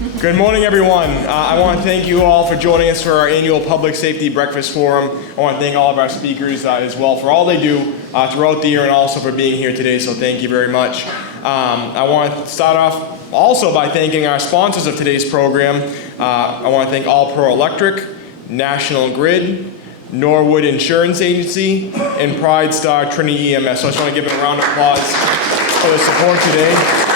Good morning, everyone. I want to thank you all for joining us for our annual Public Safety Breakfast Forum. I want to thank all of our speakers as well for all they do throughout the year and also for being here today, so thank you very much. I want to start off also by thanking our sponsors of today's program. I want to thank All Pro Electric, National Grid, Norwood Insurance Agency, and Pride Star Trinity EMS. So I just want to give a round of applause for the support today.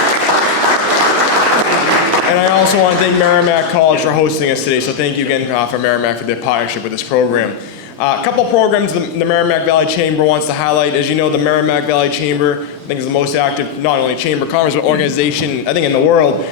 And I also want to thank Merrimack College for hosting us today. So thank you again for Merrimack for their partnership with this program. A couple programs the Merrimack Valley Chamber wants to highlight. As you know, the Merrimack Valley Chamber, I think, is the most active, not only chamber of commerce, but organization, I think, in the world.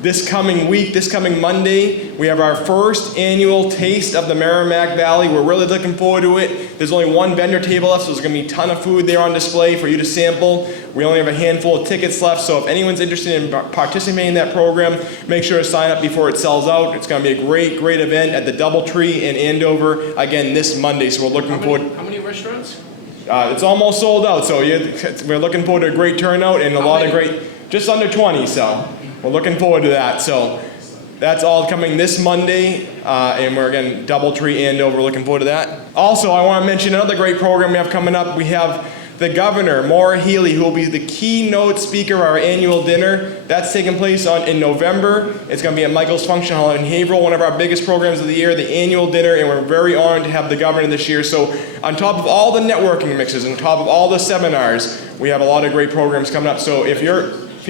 This coming week, this coming Monday, we have our first annual Taste of the Merrimack Valley. We're really looking forward to it. There's only one vendor table left, so there's going to be a ton of food there on display for you to sample. We only have a handful of tickets left, so if anyone's interested in participating in that program, make sure to sign up before it sells out. It's going to be a great, great event at the Doubletree in Andover, again, this Monday, so we're looking forward. How many restaurants? It's almost sold out, so we're looking forward to a great turnout and a lot of great, just under 20, so we're looking forward to that. So that's all coming this Monday, and we're again Doubletree Andover. We're looking forward to that. Also, I want to mention another great program we have coming up. We have the Governor, Maura Healey, who will be the keynote speaker of our annual dinner. That's taking place in November. It's going to be at Michael's Function Hall in Haverhill, one of our biggest programs of the year, the annual dinner, and we're very honored to have the Governor this year. So on top of all the networking mixes, on top of all the seminars, we have a lot of great programs coming up. So if you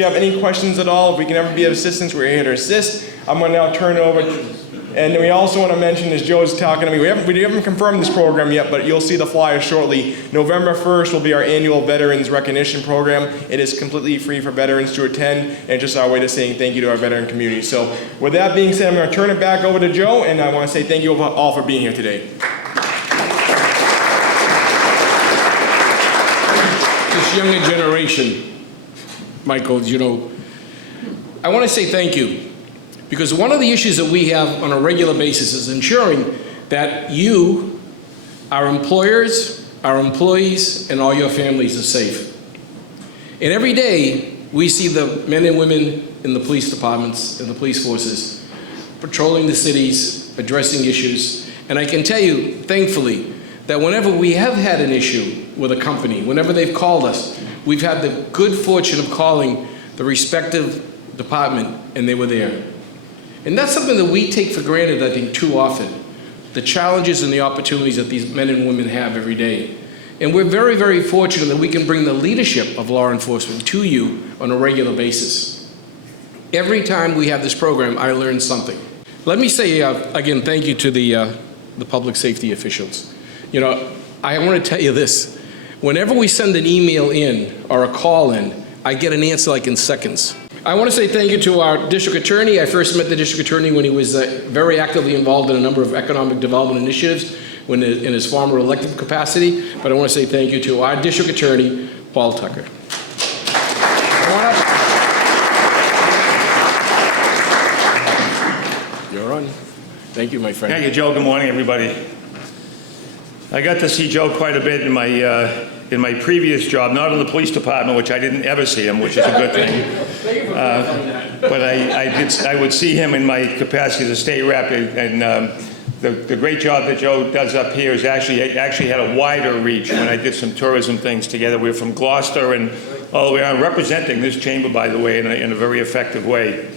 have any questions at all, if we can ever be of assistance, we're here to assist. I'm going to now turn it over. And we also want to mention, as Joe's talking to me, we haven't confirmed this program yet, but you'll see the flyer shortly. November 1st will be our annual Veterans Recognition Program. It is completely free for veterans to attend, and just our way to saying thank you to our veteran community. So with that being said, I'm going to turn it back over to Joe, and I want to say thank you all for being here today. This younger generation, Michael, I want to say thank you. Because one of the issues that we have on a regular basis is ensuring that you, our employers, our employees, and all your families are safe. And every day, we see the men and women in the police departments and the police forces patrolling the cities, addressing issues. And I can tell you, thankfully, that whenever we have had an issue with a company, whenever they've called us, we've had the good fortune of calling the respective department, and they were there. And that's something that we take for granted, I think, too often. The challenges and the opportunities that these men and women have every day. And we're very, very fortunate that we can bring the leadership of law enforcement to you on a regular basis. Every time we have this program, I learn something. Let me say, again, thank you to the public safety officials. I want to tell you this. Whenever we send an email in or a call in, I get an answer like in seconds. I want to say thank you to our district attorney. I first met the district attorney when he was very actively involved in a number of economic development initiatives in his former elected capacity. But I want to say thank you to our district attorney, Paul Tucker. You're on. Thank you, my friend. Thank you, Joe. Good morning, everybody. I got to see Joe quite a bit in my previous job, not in the police department, which I didn't ever see him, which is a good thing. But I would see him in my capacity as a state rep, and the great job that Joe does up here is actually had a wider reach. When I did some tourism things together, we were from Gloucester and all the way on, representing this chamber, by the way, in a very effective way.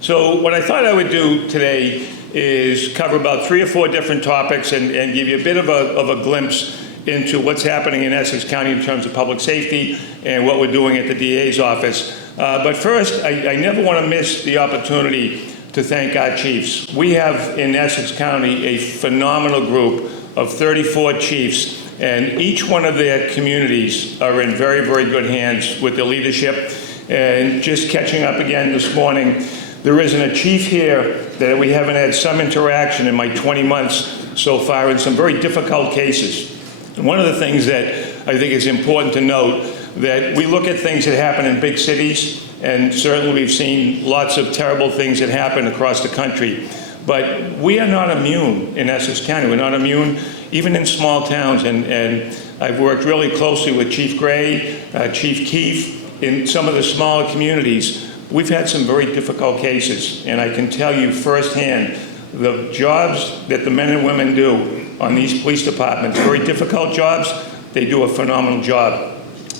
So what I thought I would do today is cover about 3 or 4 different topics and give you a bit of a glimpse into what's happening in Essex County in terms of public safety and what we're doing at the DA's office. But first, I never want to miss the opportunity to thank our chiefs. We have in Essex County a phenomenal group of 34 chiefs, and each one of their communities are in very, very good hands with the leadership. And just catching up again this morning, there isn't a chief here that we haven't had some interaction in my 20 months so far in some very difficult cases. And one of the things that I think is important to note, that we look at things that happen in big cities, and certainly we've seen lots of terrible things that happen across the country. But we are not immune in Essex County. We're not immune even in small towns. And I've worked really closely with Chief Gray, Chief Keefe, in some of the smaller communities. we've had some very difficult cases, and I can tell you firsthand, the jobs that the men and women do on these police departments, very difficult jobs, they do a phenomenal job.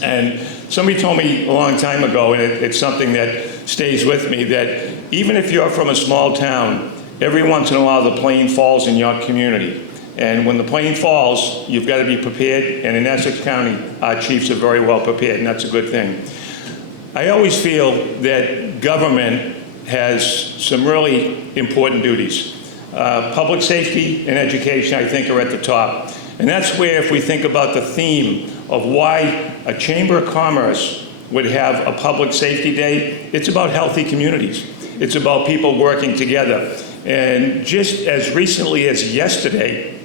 And somebody told me a long time ago, and it's something that stays with me, that even if you're from a small town, every once in a while the plane falls in your community. And when the plane falls, you've got to be prepared, and in Essex County, our chiefs are very well prepared, and that's a good thing. I always feel that government has some really important duties. Public safety and education, I think, are at the top. And that's where, if we think about the theme of why a Chamber of Commerce would have a public safety day, it's about healthy communities. It's about people working together. And just as recently as yesterday,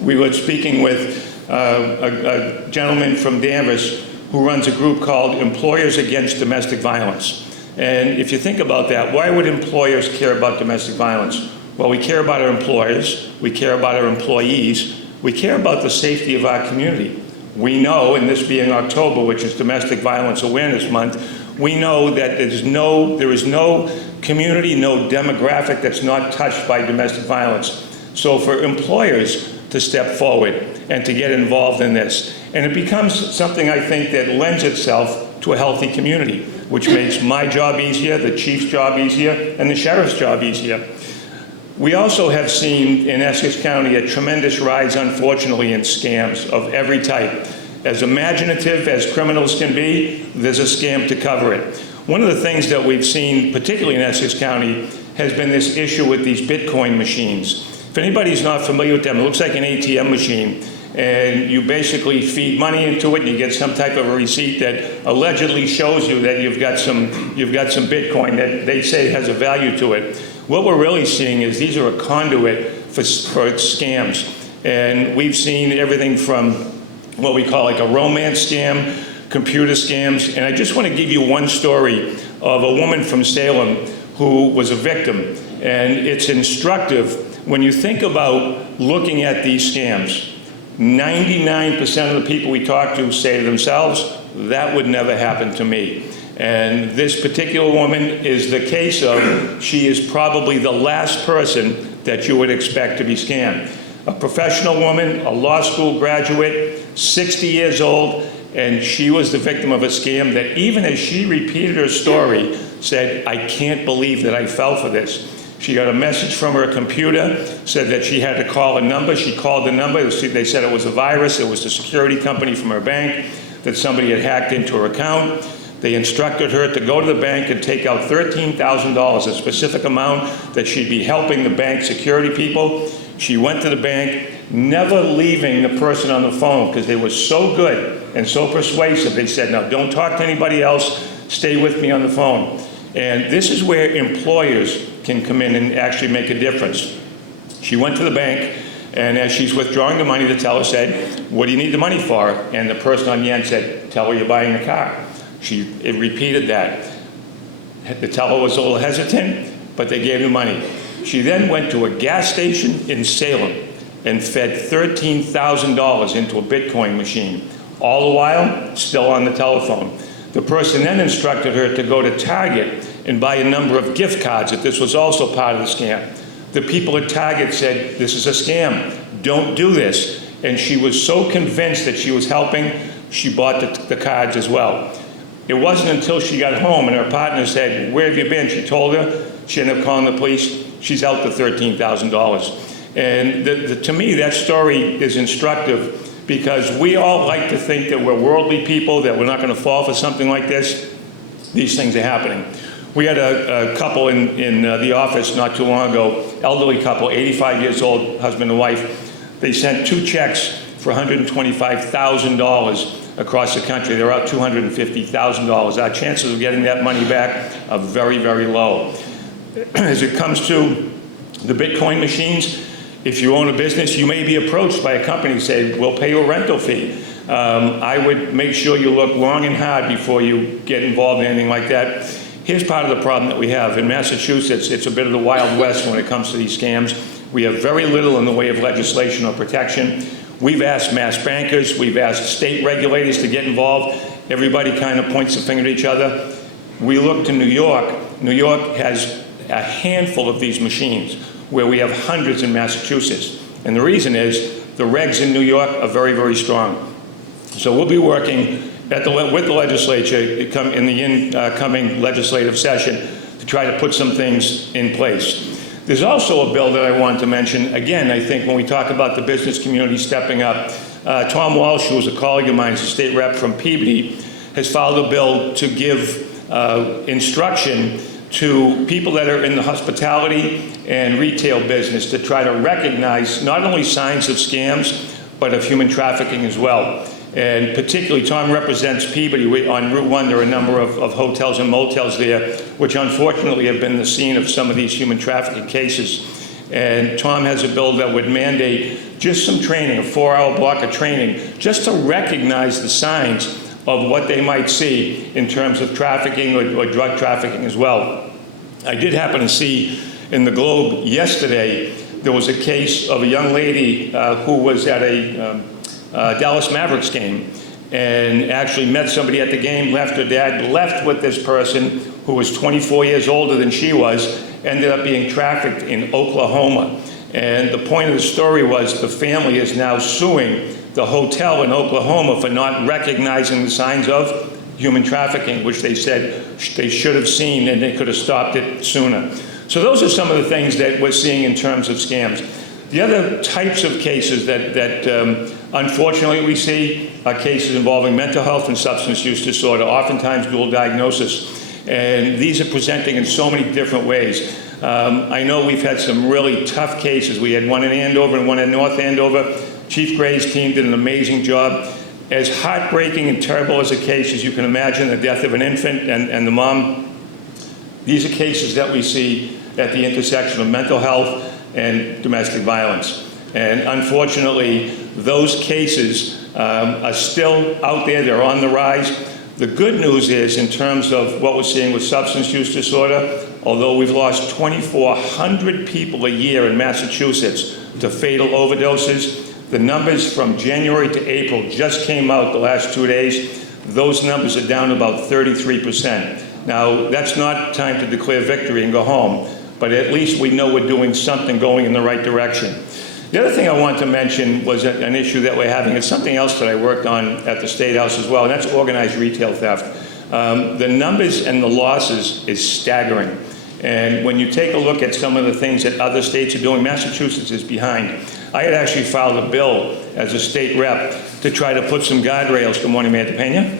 we were speaking with a gentleman from Danvers who runs a group called Employers Against Domestic Violence. And if you think about that, why would employers care about domestic violence? Well, we care about our employers, we care about our employees, we care about the safety of our community. We know, and this being October, which is Domestic Violence Awareness Month, we know that there is no community, no demographic that's not touched by domestic violence. So for employers to step forward and to get involved in this, and it becomes something, I think, that lends itself to a healthy community, which makes my job easier, the chief's job easier, and the sheriff's job easier. We also have seen in Essex County a tremendous rise, unfortunately, in scams of every type. As imaginative as criminals can be, there's a scam to cover it. One of the things that we've seen, particularly in Essex County, has been this issue with these Bitcoin machines. If anybody's not familiar with them, it looks like an ATM machine, and you basically feed money into it and you get some type of a receipt that allegedly shows you that you've got some Bitcoin that they say has a value to it. What we're really seeing is these are a conduit for scams. And we've seen everything from what we call like a romance scam, computer scams. And I just want to give you one story of a woman from Salem who was a victim. And it's instructive when you think about looking at these scams. 99% of the people we talk to say to themselves, that would never happen to me. And this particular woman is the case of, she is probably the last person that you would expect to be scammed. A professional woman, a law school graduate, 60 years old, and she was the victim of a scam that, even as she repeated her story, said, I can't believe that I fell for this. She got a message from her computer, said that she had to call a number. She called the number. They said it was a virus. It was the security company from her bank, that somebody had hacked into her account. They instructed her to go to the bank and take out $13,000, a specific amount that she'd be helping the bank security people. She went to the bank, never leaving the person on the phone, because they were so good and so persuasive. They said, now don't talk to anybody else, stay with me on the phone. And this is where employers can come in and actually make a difference. She went to the bank, and as she's withdrawing the money, the teller said, what do you need the money for? And the person on the end said, tell her you're buying a car. She repeated that. The teller was a little hesitant, but they gave her money. She then went to a gas station in Salem and fed $13,000 into a Bitcoin machine, all the while still on the telephone. The person then instructed her to go to Target and buy a number of gift cards, that this was also part of the scam. The people at Target said, this is a scam, don't do this. And she was so convinced that she was helping, she bought the cards as well. It wasn't until she got home and her partner said, where have you been? She told her. She ended up calling the police. She's out the $13,000. And to me, that story is instructive, because we all like to think that we're worldly people, that we're not going to fall for something like this. These things are happening. We had a couple in the office not too long ago, elderly couple, 85 years old, husband and wife. They sent 2 checks for $125,000 across the country. They're out $250,000. Our chances of getting that money back are very, very low. As it comes to the Bitcoin machines, if you own a business, you may be approached by a company and say, we'll pay you a rental fee. I would make sure you look long and hard before you get involved in anything like that. Here's part of the problem that we have. In Massachusetts, it's a bit of the Wild West when it comes to these scams. We have very little in the way of legislation or protection. We've asked mass bankers, we've asked state regulators to get involved. Everybody kind of points the finger at each other. we look to New York. New York has a handful of these machines, where we have hundreds in Massachusetts. And the reason is the regs in New York are very, very strong. So we'll be working with the legislature in the incoming legislative session to try to put some things in place. There's also a bill that I wanted to mention. Again, I think when we talk about the business community stepping up, Tom Walsh, who is a colleague of mine, is a state rep from Peabody, has filed a bill to give instruction to people that are in the hospitality and retail business to try to recognize not only signs of scams, but of human trafficking as well. And particularly, Tom represents Peabody. On Route 1, there are a number of hotels and motels there, which unfortunately have been the scene of some of these human trafficking cases. And Tom has a bill that would mandate just some training, a 4-hour block of training, just to recognize the signs of what they might see in terms of trafficking or drug trafficking as well. I did happen to see in the Globe yesterday, there was a case of a young lady who was at a Dallas Mavericks game and actually met somebody at the game, left her dad, left with this person who was 24 years older than she was, ended up being trafficked in Oklahoma. And the point of the story was the family is now suing the hotel in Oklahoma for not recognizing the signs of human trafficking, which they said they should have seen and they could have stopped it sooner. So those are some of the things that we're seeing in terms of scams. The other types of cases that unfortunately we see are cases involving mental health and substance use disorder, oftentimes dual diagnosis. And these are presenting in so many different ways. I know we've had some really tough cases. We had one in Andover and one in North Andover. Chief Gray's team did an amazing job. As heartbreaking and terrible as a case as you can imagine, the death of an infant and the mom, these are cases that we see at the intersection of mental health and domestic violence. And unfortunately, those cases are still out there. They're on the rise. The good news is, in terms of what we're seeing with substance use disorder, although we've lost 2,400 people a year in Massachusetts to fatal overdoses, the numbers from January to April just came out the last 2 days. Those numbers are down about 33%. Now, that's not time to declare victory and go home, but at least we know we're doing something going in the right direction. The other thing I want to mention was an issue that we're having. It's something else that I worked on at the State House as well, and that's organized retail theft. The numbers and the losses is staggering. And when you take a look at some of the things that other states are doing, Massachusetts is behind. I had actually filed a bill as a state rep to try to put some guardrails. Good morning, Mayor DePena.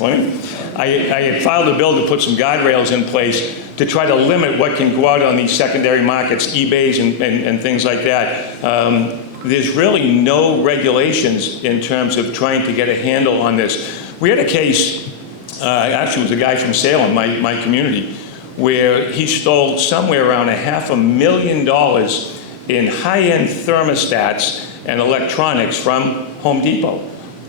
Morning. I had filed a bill to put some guardrails in place to try to limit what can go out on these secondary markets, eBays and things like that. There's really no regulations in terms of trying to get a handle on this. We had a case, actually it was a guy from Salem, my community, where he stole somewhere around $500,000 in high-end thermostats and electronics from Home Depot,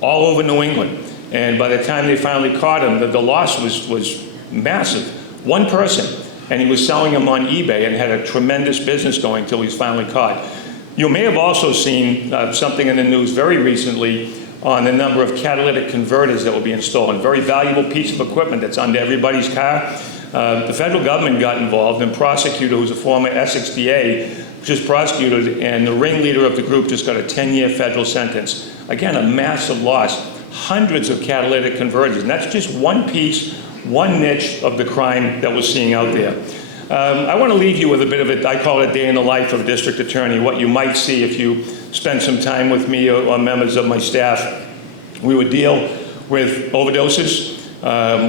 all over New England. And by the time they finally caught him, the loss was massive. One person, and he was selling them on eBay and had a tremendous business going until he was finally caught. You may have also seen something in the news very recently on the number of catalytic converters that will be installed. A very valuable piece of equipment that's under everybody's car. The federal government got involved, and prosecutor, who's a former Essex DA, just prosecuted, and the ringleader of the group just got a 10-year federal sentence. Again, a massive loss. Hundreds of catalytic converters, and that's just one piece, one niche of the crime that we're seeing out there. I want to leave you with a bit of it. I call it a day in the life of a district attorney, what you might see if you spend some time with me or members of my staff. We would deal with overdoses.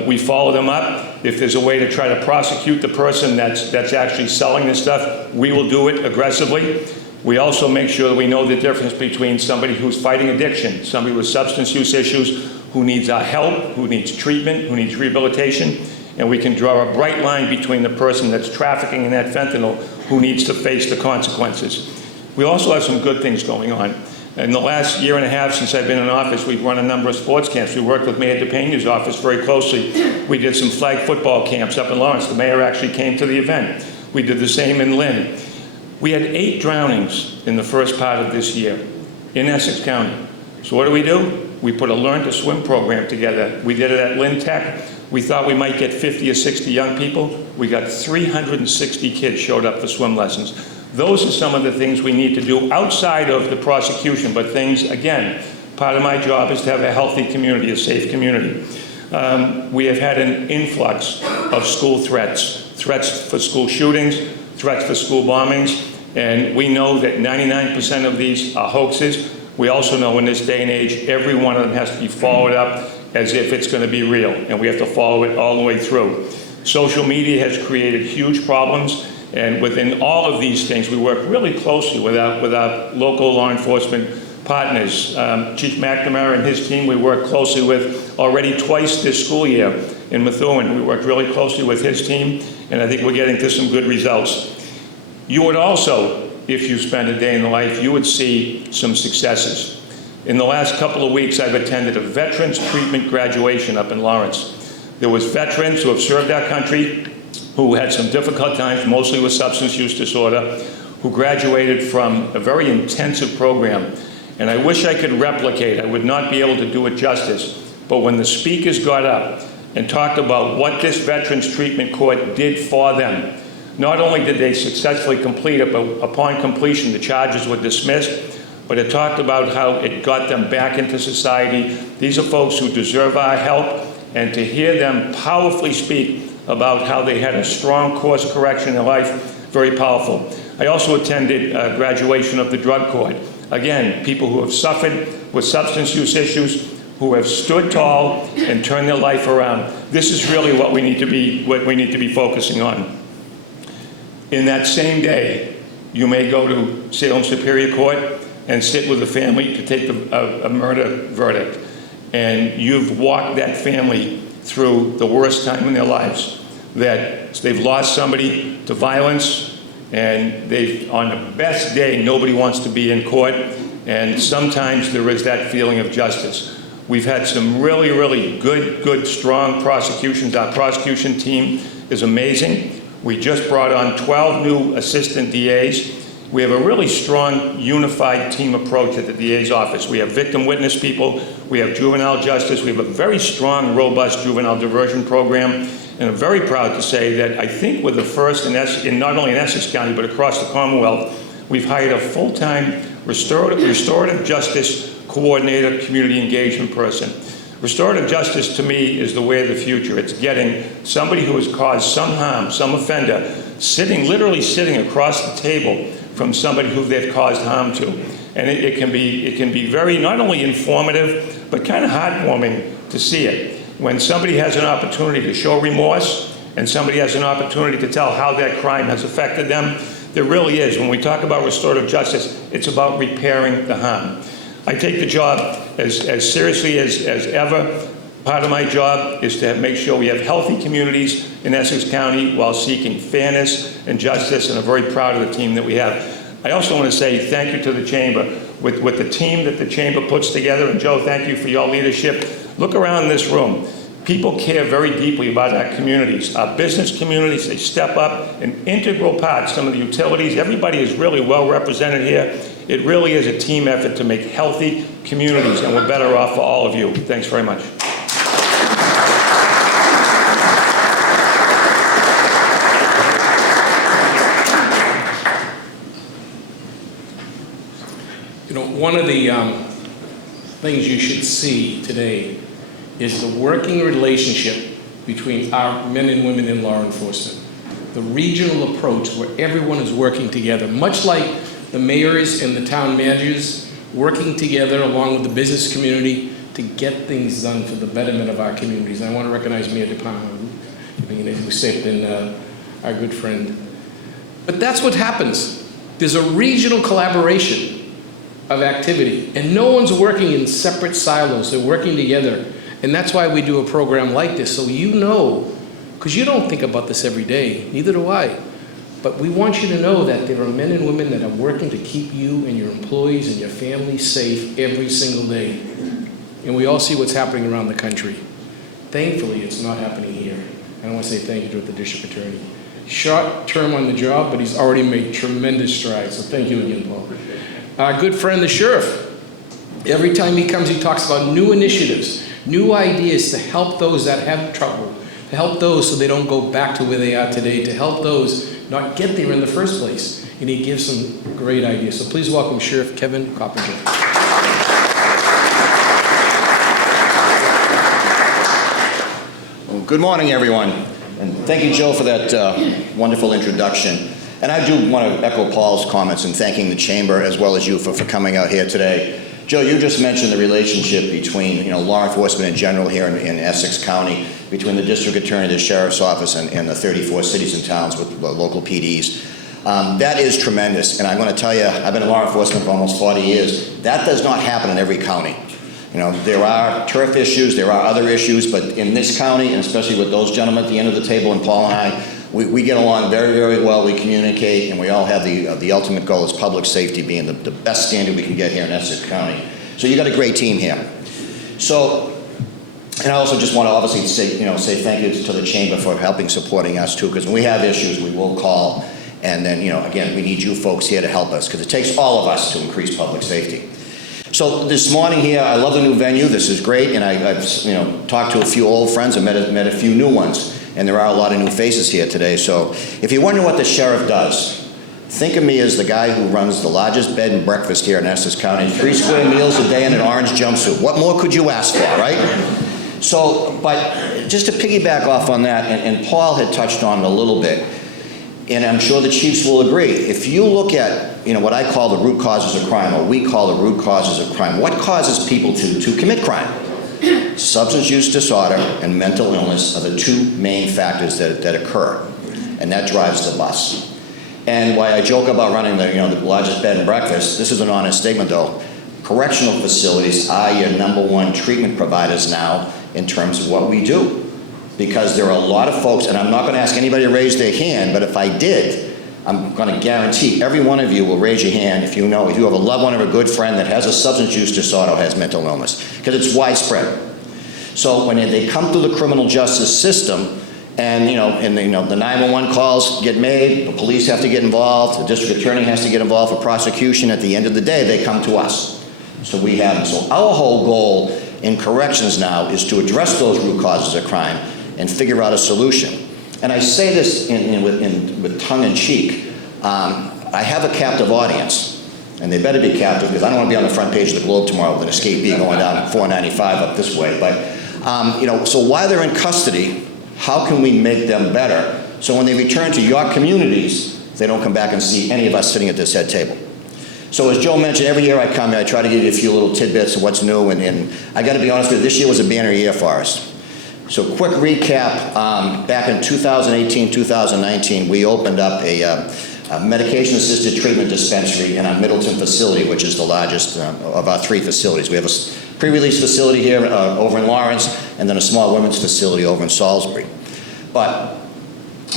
We follow them up. If there's a way to try to prosecute the person that's actually selling this stuff, we will do it aggressively. We also make sure that we know the difference between somebody who's fighting addiction, somebody with substance use issues, who needs our help, who needs treatment, who needs rehabilitation, and we can draw a bright line between the person that's trafficking in that fentanyl who needs to face the consequences. We also have some good things going on. In the last year and a half since I've been in office, we've run a number of sports camps. We worked with Mayor DePena's office very closely. We did some flag football camps up in Lawrence. The mayor actually came to the event. We did the same in Lynn. We had 8 drownings in the first part of this year in Essex County. So what do? We put a Learn to Swim program together. We did it at Lynn Tech. We thought we might get 50 or 60 young people. We got 360 kids showed up for swim lessons. Those are some of the things we need to do outside of the prosecution, but things, again, part of my job is to have a healthy community, a safe community. We have had an influx of school threats for school shootings, threats for school bombings, and we know that 99% of these are hoaxes. We also know in this day and age, every one of them has to be followed up as if it's going to be real, and we have to follow it all the way through. Social media has created huge problems, and within all of these things, we work really closely with our local law enforcement partners. Chief McNamara and his team, we work closely with already twice this school year in Methuen. We worked really closely with his team, and I think we're getting to some good results. You would also, if you spend a day in the life, you would see some successes. In the last couple of weeks, I've attended a veterans treatment graduation up in Lawrence. There was veterans who have served our country, who had some difficult times, mostly with substance use disorder, who graduated from a very intensive program. And I wish I could replicate, I would not be able to do it justice, but when the speakers got up and talked about what this Veterans Treatment Court did for them, not only did they successfully complete it, but upon completion, the charges were dismissed, but it talked about how it got them back into society. These are folks who deserve our help, and to hear them powerfully speak about how they had a strong course correction in life, very powerful. I also attended graduation of the drug court. Again, people who have suffered with substance use issues, who have stood tall and turned their life around. This is really what we need to be focusing on. In that same day, you may go to Salem Superior Court and sit with a family to take a murder verdict. And you've walked that family through the worst time in their lives, that they've lost somebody to violence, and on the best day, nobody wants to be in court, and sometimes there is that feeling of justice. We've had some really, really good, strong prosecutions. Our prosecution team is amazing. We just brought on 12 new assistant DAs. We have a really strong, unified team approach at the DA's office. We have victim witness people, we have juvenile justice, we have a very strong, robust juvenile diversion program, and I'm very proud to say that I think we're the first in not only in Essex County, but across the Commonwealth, we've hired a full-time restorative justice coordinator, community engagement person. Restorative justice, to me, is the way of the future. It's getting somebody who has caused some harm, some offender, literally sitting across the table from somebody who they've caused harm to. And it can be very, not only informative, but kind of heartwarming to see it. When somebody has an opportunity to show remorse, and somebody has an opportunity to tell how that crime has affected them, there really is. When we talk about restorative justice, it's about repairing the harm. I take the job as seriously as ever. Part of my job is to make sure we have healthy communities in Essex County while seeking fairness and justice, and I'm very proud of the team that we have. I also want to say thank you to the Chamber. With the team that the Chamber puts together, and Joe, thank you for your leadership. Look around this room. People care very deeply about our communities, our business communities. They step up, an integral part, some of the utilities. Everybody is really well represented here. It really is a team effort to make healthy communities, and we're better off for all of you. Thanks very much. You know, one of the things you should see today is the working relationship between our men and women in law enforcement. The regional approach where everyone is working together, much like the mayors and the town managers working together along with the business community to get things done for the betterment of our communities. And I want to recognize Mayor DePalma, who stepped in, our good friend. But that's what happens. There's a regional collaboration of activity, and no one's working in separate silos. They're working together. And that's why we do a program like this, so you know, because you don't think about this every day, neither do I. But we want you to know that there are men and women that are working to keep you and your employees and your families safe every single day. And we all see what's happening around the country. Thankfully, it's not happening here. I want to say thank you to the district attorney. Short term on the job, but he's already made tremendous strides, so thank you again, Paul. Our good friend, the sheriff. Every time he comes, he talks about new initiatives, new ideas to help those that have trouble to help those so they don't go back to where they are today, to help those not get there in the first place. And he gives some great ideas. So please welcome Sheriff Kevin Coppinger. Well, good morning, everyone. And thank you, Joe, for that wonderful introduction. And I do want to echo Paul's comments in thanking the Chamber as well as you for coming out here today. Joe, you just mentioned the relationship between law enforcement in general here in Essex County, between the District Attorney, the Sheriff's Office, and the 34 cities and towns with the local PDs. That is tremendous, and I'm going to tell you, I've been in law enforcement for almost 40 years. That does not happen in every county. There are turf issues, there are other issues, but in this county, and especially with those gentlemen at the end of the table, and Paul and I, we get along very, very well. We communicate, and we all have the ultimate goal is public safety being the best standard we can get here in Essex County. So you got a great team here. So, and I also just want to obviously say thank you to the Chamber for helping, supporting us too, because when we have issues, we will call, and then, again, we need you folks here to help us, because it takes all of us to increase public safety. So this morning here, I love the new venue. This is great, and I've talked to a few old friends and met a few new ones. And there are a lot of new faces here today. So if you're wondering what the sheriff does, think of me as the guy who runs the largest bed and breakfast here in Essex County, 3 square meals a day in an orange jumpsuit. What more could you ask for, right? So, but just to piggyback off on that, and Paul had touched on it a little bit, and I'm sure the chiefs will agree, if you look at what I call the root causes of crime, or we call the root causes of crime, what causes people to commit crime? Substance use disorder and mental illness are the 2 main factors that occur, and that drives the bus. And why I joke about running the largest bed and breakfast, this is an honest statement though, correctional facilities are your #1 treatment providers now in terms of what we do. Because there are a lot of folks, and I'm not going to ask anybody to raise their hand, but if I did, I'm going to guarantee every one of you will raise your hand if you have a loved one or a good friend that has a substance use disorder or has mental illness, because it's widespread. So when they come through the criminal justice system, and the 911 calls get made, the police have to get involved, the district attorney has to get involved for prosecution. At the end of the day, they come to us. So we have them. So our whole goal in corrections now is to address those root causes of crime and figure out a solution. And I say this with tongue in cheek. I have a captive audience, and they better be captive, because I don't want to be on the front page of the Globe tomorrow with an escapee going down 495 up this way. But so while they're in custody, how can we make them better so when they return to your communities, they don't come back and see any of us sitting at this head table? So as Joe mentioned, every year I come here, I try to give you a few little tidbits of what's new, and I got to be honest with you, this year was a banner year for us. So quick recap, back in 2018, 2019, we opened up a medication-assisted treatment dispensary in our Middleton facility, which is the largest of our 3 facilities. We have a pre-release facility here over in Lawrence, and then a small women's facility over in Salisbury. But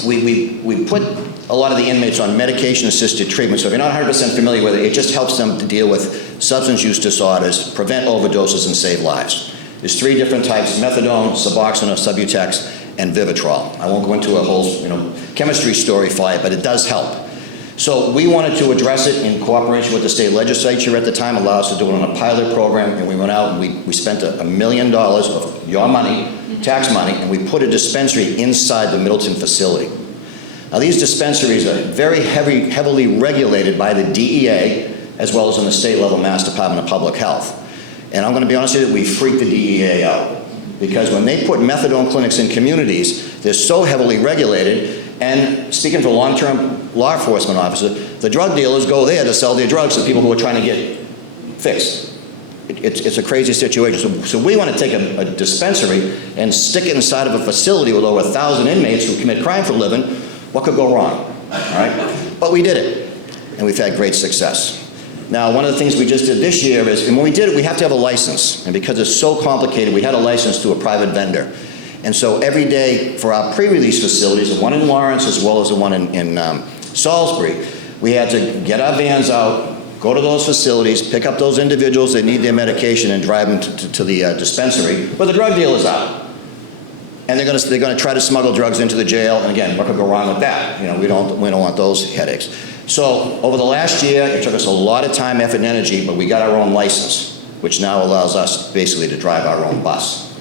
we put a lot of the inmates on medication-assisted treatment, so if you're not 100% familiar with it, it just helps them to deal with substance use disorders, prevent overdoses, and save lives. There's 3 different types: methadone, Suboxone, Subutex, and Vivitrol. I won't go into a whole chemistry story for you, but it does help. So we wanted to address it in cooperation with the state legislature at the time, allowed us to do it on a pilot program, and we went out and we spent $1 million of your money, tax money, and we put a dispensary inside the Middleton facility. Now these dispensaries are very heavily regulated by the DEA, as well as in the state level Mass Department of Public Health. And I'm going to be honest with you, we freaked the DEA out. Because when they put methadone clinics in communities, they're so heavily regulated. And speaking for long-term law enforcement officers, the drug dealers go there to sell their drugs to people who are trying to get fixed. It's a crazy situation. So we want to take a dispensary and stick it inside of a facility with over 1,000 inmates who commit crime for a living. What could go wrong? All right? But we did it, and we've had great success. Now, one of the things we just did this year is, and when we did it, we have to have a license. And because it's so complicated, we had a license to a private vendor. And so every day for our pre-release facilities, the one in Lawrence as well as the one in Salisbury, we had to get our vans out, go to those facilities, pick up those individuals that need their medication and drive them to the dispensary where the drug dealers are. And they're going to try to smuggle drugs into the jail. And again, what could go wrong with that? We don't want those headaches. So over the last year, it took us a lot of time, effort, and energy, but we got our own license, which now allows us basically to drive our own bus.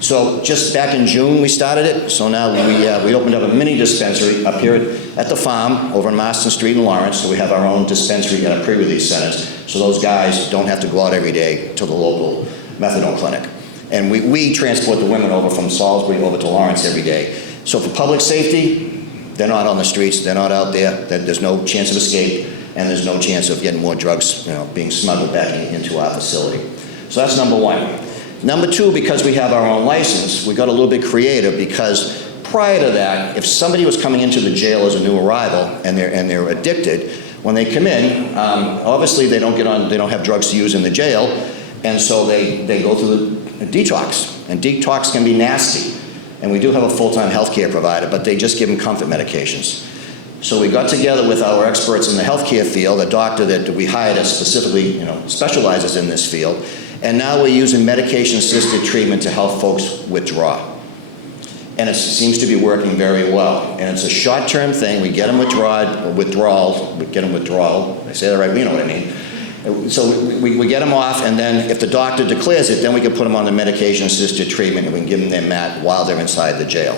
So just back in June, we started it. So now we opened up a mini dispensary up here at the farm over on Marston Street in Lawrence. So we have our own dispensary and our pre-release centers. So those guys don't have to go out every day to the local methadone clinic. And we transport the women over from Salisbury over to Lawrence every day. So for public safety, they're not on the streets, they're not out there, there's no chance of escape, and there's no chance of getting more drugs, being smuggled back into our facility. So that's number one. Number two, because we have our own license, we got a little bit creative because prior to that, if somebody was coming into the jail as a new arrival and they're addicted, when they come in, obviously they don't have drugs to use in the jail, and so they go through the detox, and detox can be nasty. And we do have a full-time healthcare provider, but they just give them comfort medications. So we got together with our experts in the healthcare field, a doctor that we hired that specifically, specializes in this field, and now we're using medication-assisted treatment to help folks withdraw. And it seems to be working very well. And it's a short-term thing. We get them withdrawal. I say that right, you know what I mean. So we get them off, and then if the doctor declares it, then we can put them on the medication-assisted treatment, and we can give them their mat while they're inside the jail.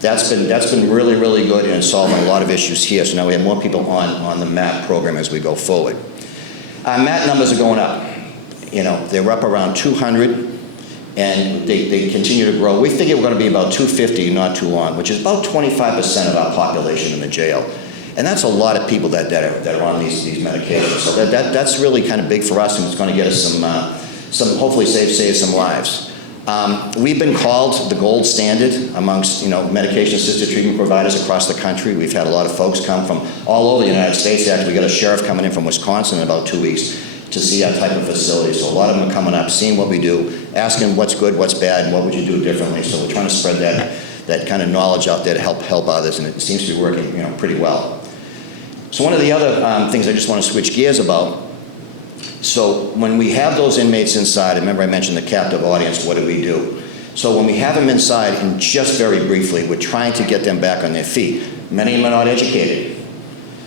That's been really, really good, and it's solving a lot of issues here. So now we have more people on the MAT program as we go forward. Our MAT numbers are going up. They're up around 200, and they continue to grow. We figure we're going to be about 250 not too long, which is about 25% of our population in the jail. And that's a lot of people that are on these medications. So that's really kind of big for us, and it's going to get us some hopefully save some lives. We've been called the gold standard amongst medication-assisted treatment providers across the country. We've had a lot of folks come from all over the United States. Actually, we got a sheriff coming in from Wisconsin in about 2 weeks to see our type of facility. So a lot of them are coming up, seeing what we do, asking what's good, what's bad, and what would you do differently. So we're trying to spread that kind of knowledge out there to help others, and it seems to be working pretty well. So one of the other things I just want to switch gears about, so when we have those inmates inside, remember I mentioned the captive audience, what do we do? So when we have them inside, and just very briefly, we're trying to get them back on their feet. Many of them are not educated.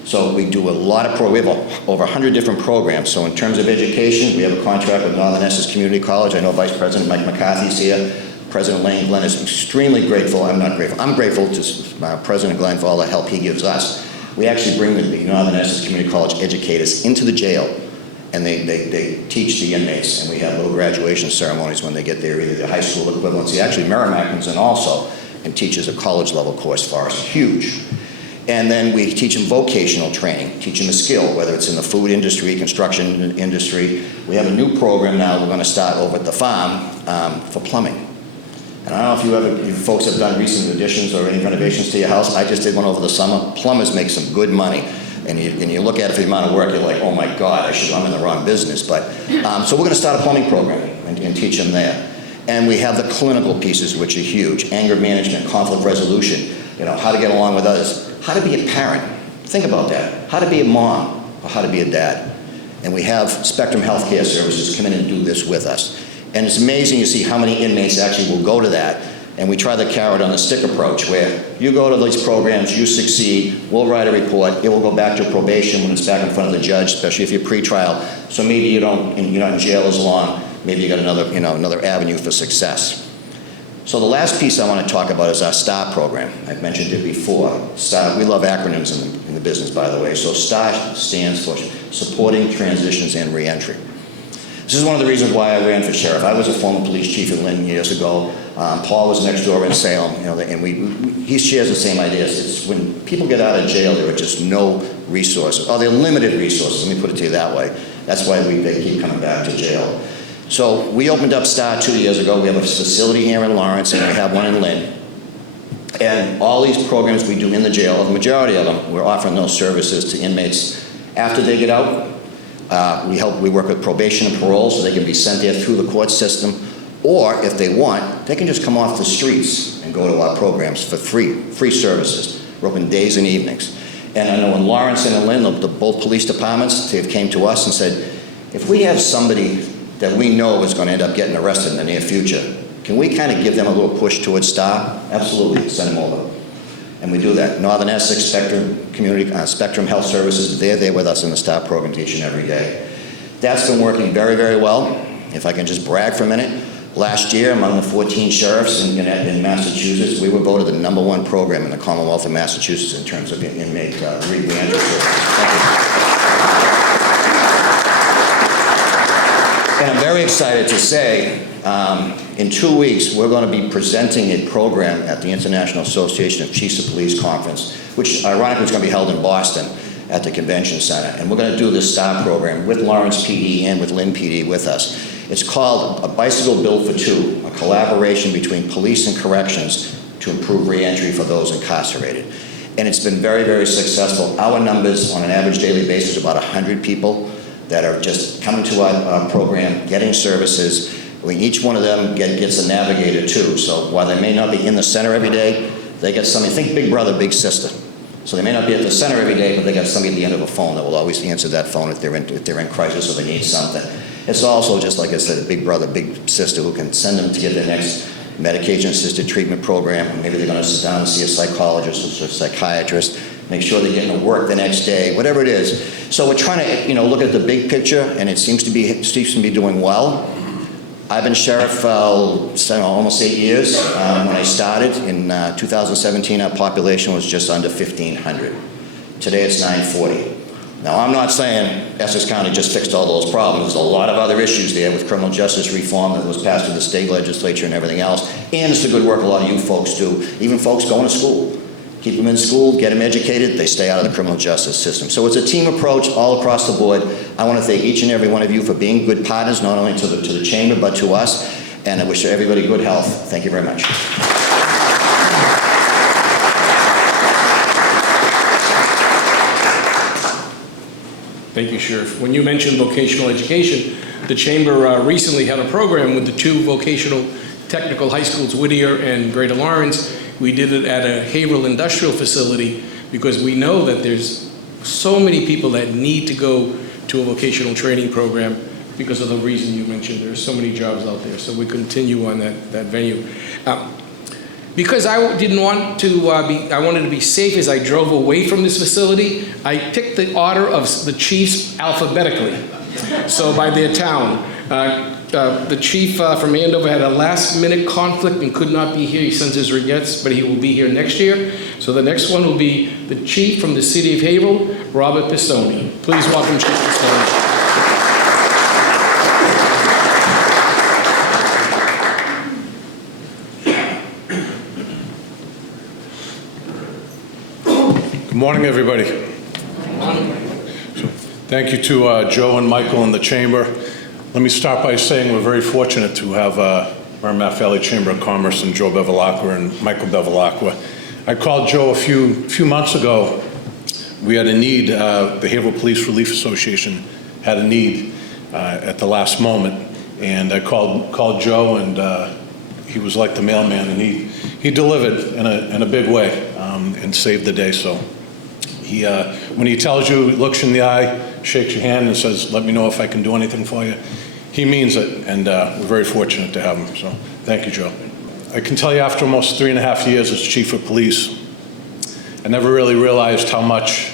So we do a lot of we have over 100 different programs. So in terms of education, we have a contract with Northern Essex Community College. I know Vice President Mike McCarthy's here. President Lane Glenn is extremely grateful. I'm not grateful. I'm grateful to President Glenn for all the help he gives us. We actually bring the Northern Essex Community College educators into the jail, and they teach the inmates, and we have little graduation ceremonies when they get there, either the high school equivalency. Actually, Merrimack comes in also and teaches a college level course for us, huge. And then we teach them vocational training, teach them a skill, whether it's in the food industry, construction industry. We have a new program now we're going to start over at the farm for plumbing. And I don't know if you folks have done recent additions or any renovations to your house. I just did one over the summer. Plumbers make some good money. And you look at it for the amount of work, you're like, oh my God, I'm in the wrong business. But so we're going to start a plumbing program and teach them there. And we have the clinical pieces, which are huge: anger management, conflict resolution, how to get along with others, how to be a parent. Think about that. How to be a mom or how to be a dad. And we have Spectrum Healthcare Services come in and do this with us. And it's amazing to see how many inmates actually will go to that. And we try the carrot on the stick approach, where you go to these programs, you succeed, we'll write a report, it will go back to probation when it's back in front of the judge, especially if you're pretrial. So maybe you're not in jail as long, maybe you got another avenue for success. So the last piece I want to talk about is our STAR program. I've mentioned it before. STAR, we love acronyms in the business, by the way. So STAR stands for Supporting Transitions and Reentry. This is one of the reasons why I ran for sheriff. I was a former police chief in Lynn years ago. Paul was next door in Salem, and he shares the same ideas. It's when people get out of jail, there are just no resources. They're limited resources, let me put it to you that way. That's why they keep coming back to jail. So we opened up STAR 2 years ago. We have a facility here in Lawrence, and we have one in Lynn. And all these programs we do in the jail, the majority of them, we're offering those services to inmates after they get out. We work with probation and parole so they can be sent there through the court system, or if they want, they can just come off the streets and go to our programs for free services. We're open days and evenings. And I know in Lawrence and in Lynn, both police departments, they came to us and said, if we have somebody that we know is going to end up getting arrested in the near future, can we kind of give them a little push towards STAR? Absolutely, send them over. And we do that. Northern Essex Spectrum Health Services, they're there with us in the STAR program each and every day. That's been working very, very well. If I can just brag for a minute, Last year, among the 14 sheriffs in Massachusetts, we were voted the #1 program in the Commonwealth of Massachusetts in terms of inmate re-entry services. Thank you. And I'm very excited to say, in 2 weeks, we're going to be presenting a program at the International Association of Chiefs of Police Conference, which ironically is going to be held in Boston at the Convention Center. And we're going to do this STAR program with Lawrence PD and with Lynn PD with us. It's called A Bicycle Built for Two, a collaboration between police and corrections to improve re-entry for those incarcerated. And it's been very, very successful. Our numbers on an average daily basis are about 100 people that are just coming to our program, getting services. Each one of them gets a navigator too. So while they may not be in the center every day, they get somebody, think big brother, big sister. So they may not be at the center every day, but they got somebody at the end of a phone that will always answer that phone if they're in crisis or they need something. It's also, just like I said, a big brother, big sister who can send them to get their next medication-assisted treatment program. Maybe they're going to sit down and see a psychologist or a psychiatrist, make sure they're getting to work the next day, whatever it is. So we're trying to, look at the big picture, and it seems to be doing well. I've been sheriff for almost 8 years. When I started in 2017, our population was just under 1,500. Today it's 940. Now, I'm not saying Essex County just fixed all those problems. There's a lot of other issues there with criminal justice reform that was passed in the state legislature and everything else. And it's the good work a lot of you folks do, even folks going to school. Keep them in school, get them educated, they stay out of the criminal justice system. So it's a team approach all across the board. I want to thank each and every one of you for being good partners, not only to the chamber, but to us. And I wish everybody good health. Thank you very much. Thank you, Sheriff. When you mentioned vocational education, the Chamber recently had a program with the 2 vocational technical high schools, Whittier and Greater Lawrence. We did it at a Haverhill industrial facility because we know that there's so many people that need to go to a vocational training program because of the reason you mentioned. There's so many jobs out there, so we continue on that venue. Because I didn't want to I wanted to be safe as I drove away from this facility, I picked the order of the chiefs alphabetically. So by their town. The chief from Andover had a last-minute conflict and could not be here. He sends his regrets, but he will be here next year. So the next one will be the chief from the city of Haverhill, Robert Pistone. Please welcome Chief Pistone. Good morning, everybody. Thank you to Joe and Michael in the chamber. Let me start by saying we're very fortunate to have Merrimack Valley Chamber of Commerce and Joe Bevilacqua and Michael Bevilacqua. I called Joe a few months ago. We had a need, the Haverhill Police Relief Association had a need at the last moment. And I called Joe, and he was like the mailman, and he delivered in a big way and saved the day. So when he tells you, looks you in the eye, shakes your hand and says, let me know if I can do anything for you, he means it, and we're very fortunate to have him. So thank you, Joe. I can tell you after almost 3.5 years as chief of police, I never really realized how much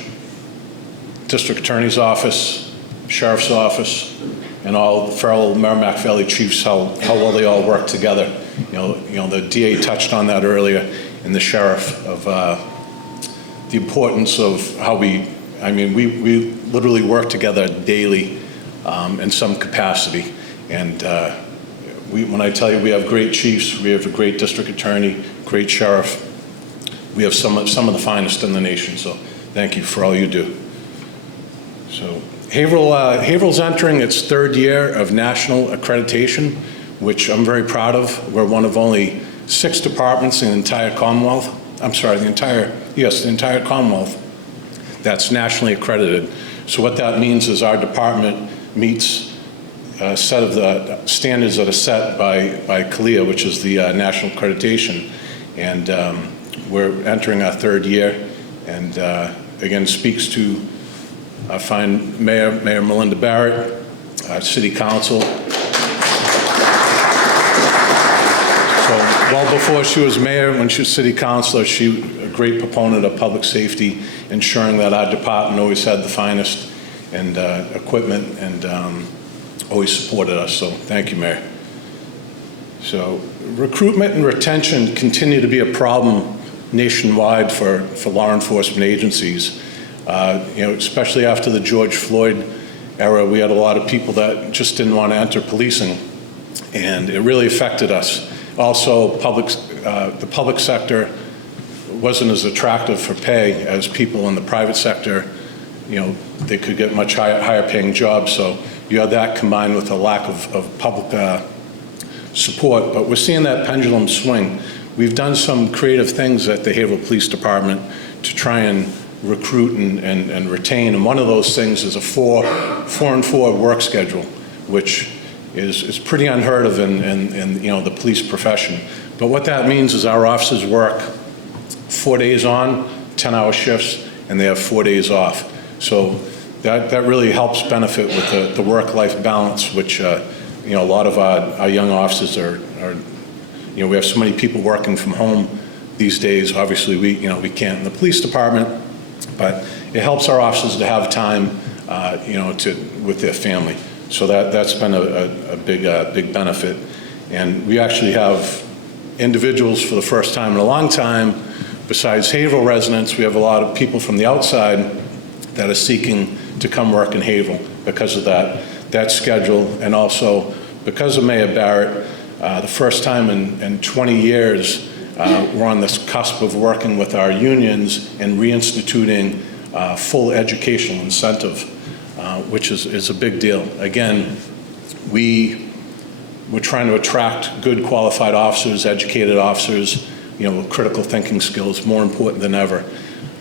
district attorney's office, sheriff's office, and all the fellow Merrimack Valley chiefs, how well they all work together. You know, the DA touched on that earlier, and the sheriff, of the importance of how we literally work together daily in some capacity. And when I tell you we have great chiefs, we have a great district attorney, great sheriff, we have some of the finest in the nation. So thank you for all you do. So Haverhill's entering its 3rd year of national accreditation, which I'm very proud of. We're one of only 6 departments in the entire Commonwealth. I'm sorry, the entire Commonwealth that's nationally accredited. So what that means is our department meets a set of the standards that are set by CALIA, which is the national accreditation. And we're entering our 3rd year, and again, speaks to our fine Mayor Melinda Barrett, our City Council. So well before she was mayor, when she was city councilor, she was a great proponent of public safety, ensuring that our department always had the finest and equipment, and always supported us. So thank you, Mayor. So recruitment and retention continue to be a problem nationwide for law enforcement agencies. Especially after the George Floyd era, we had a lot of people that just didn't want to enter policing, and it really affected us. Also, the public sector wasn't as attractive for pay as people in the private sector. They could get much higher paying jobs, so you had that combined with a lack of public support. But we're seeing that pendulum swing. We've done some creative things at the Haverhill Police Department to try and recruit and retain, and one of those things is a 4-on-4 work schedule, which is pretty unheard of in the police profession. But what that means is our officers work 4 days on, 10-hour shifts, and they have 4 days off. So that really helps benefit with the work-life balance, which a lot of our young officers are we have so many people working from home these days. Obviously, we can't in the police department, but it helps our officers to have time, with their family. So that's been a big benefit. And we actually have individuals for the first time in a long time, besides Haverhill residents, we have a lot of people from the outside that are seeking to come work in Haverhill because of that schedule, and also because of Mayor Barrett. The first time in 20 years, we're on this cusp of working with our unions and reinstituting full educational incentive, which is a big deal. Again, we're trying to attract good qualified officers, educated officers, with critical thinking skills, more important than ever.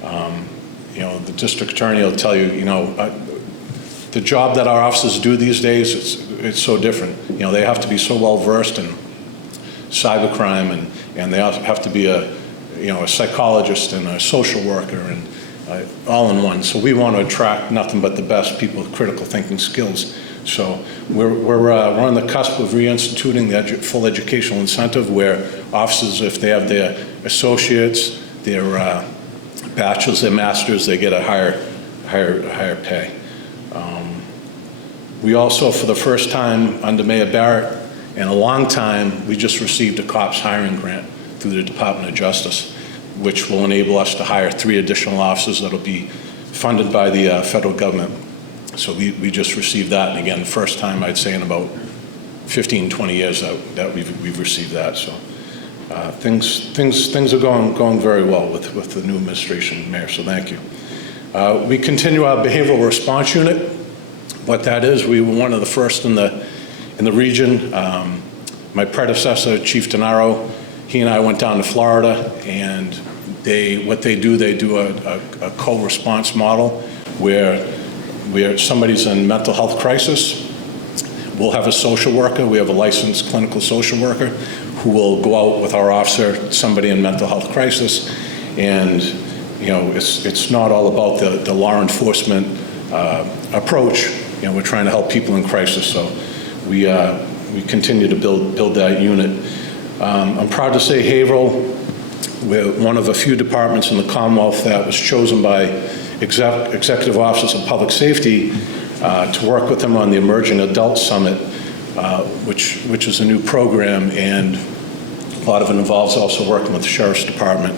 The district attorney will tell you, the job that our officers do these days, it's so different. They have to be so well versed in cybercrime, and they also have to be a psychologist and a social worker, and all in one. So we want to attract nothing but the best people with critical thinking skills. So we're on the cusp of reinstituting the full educational incentive, where officers, if they have their associates, their bachelors, their masters, they get a higher pay. We also, for the first time under Mayor Barrett in a long time, we just received a cops hiring grant through the Department of Justice, which will enable us to hire 3 additional officers that'll be funded by the federal government. So we just received that, and again, first time I'd say in about 15, 20 years that we've received that. So things are going very well with the new administration, Mayor. So thank you. We continue our behavioral response unit. What that is, we were one of the first in the region. My predecessor, Chief Denaro, he and I went down to Florida, and they do a co-response model where somebody's in mental health crisis. We'll have a social worker. We have a licensed clinical social worker who will go out with our officer, somebody in mental health crisis, and it's not all about the law enforcement approach. We're trying to help people in crisis, so we continue to build that unit. I'm proud to say Haverhill, we're one of a few departments in the Commonwealth that was chosen by Executive Office of Public Safety to work with them on the Emerging Adult Summit, which is a new program, and a lot of it involves also working with the Sheriff's Department.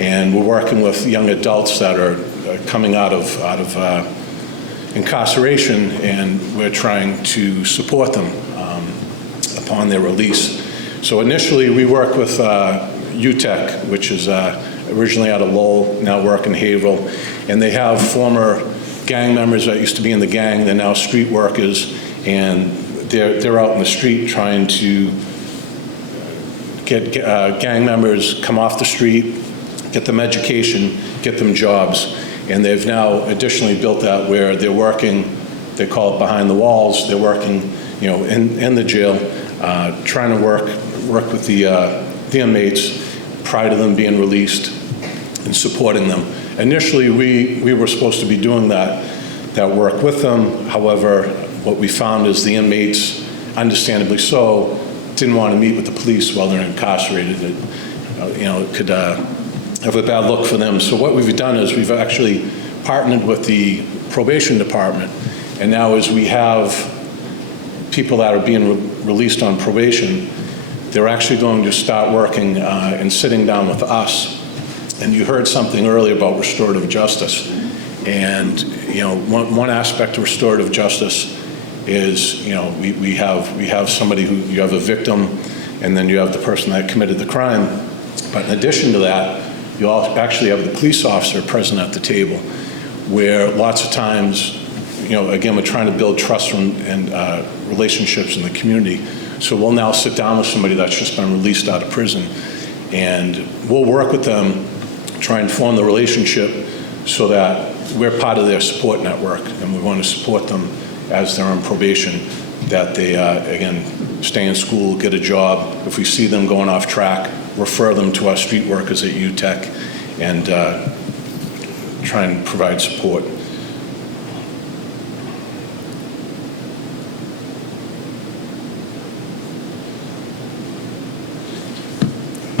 And we're working with young adults that are coming out of incarceration, and we're trying to support them upon their release. So initially we work with UTEC, which is originally out of Lowell, now work in Haverhill, and they have former gang members that used to be in the gang. They're now street workers, and they're out in the street trying to get gang members come off the street, get them education, get them jobs. And they've now additionally built that where they're working, they call it behind the walls, they're working in the jail, trying to work with the inmates prior to them being released and supporting them. Initially, we were supposed to be doing that work with them. However, what we found is the inmates, understandably so, didn't want to meet with the police while they're incarcerated. It could have a bad look for them. So what we've done is we've actually partnered with the probation department, and now as we have people that are being released on probation, they're actually going to start working and sitting down with us. And you heard something earlier about restorative justice. And, you know, one aspect of restorative justice is, you know, we have somebody who, you have a victim, and then you have the person that committed the crime. But in addition to that, you actually have the police officer present at the table, where lots of times, you know, again, we're trying to build trust and relationships in the community. So we'll now sit down with somebody that's just been released out of prison, and we'll work with them, try and form the relationship so that we're part of their support network, and we want to support them as they're on probation, that they, again, stay in school, get a job. If we see them going off track, refer them to our street workers at UTEC, and try and provide support.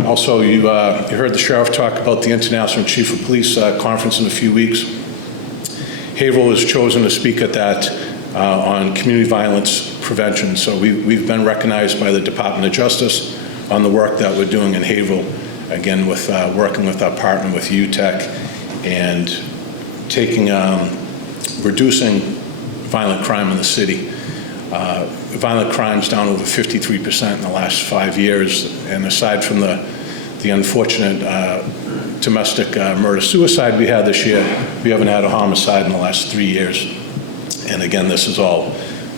Also, you heard the sheriff talk about the International Chief of Police conference in a few weeks. Haverhill has chosen to speak at that on community violence prevention. So we've been recognized by the Department of Justice on the work that we're doing in Haverhill, again, with working with our partner with UTEC and taking, reducing violent crime in the city. Violent crime's down over 53% in the last 5 years, and aside from the unfortunate domestic murder-suicide we had this year, we haven't had a homicide in the last 3 years. And again, this is all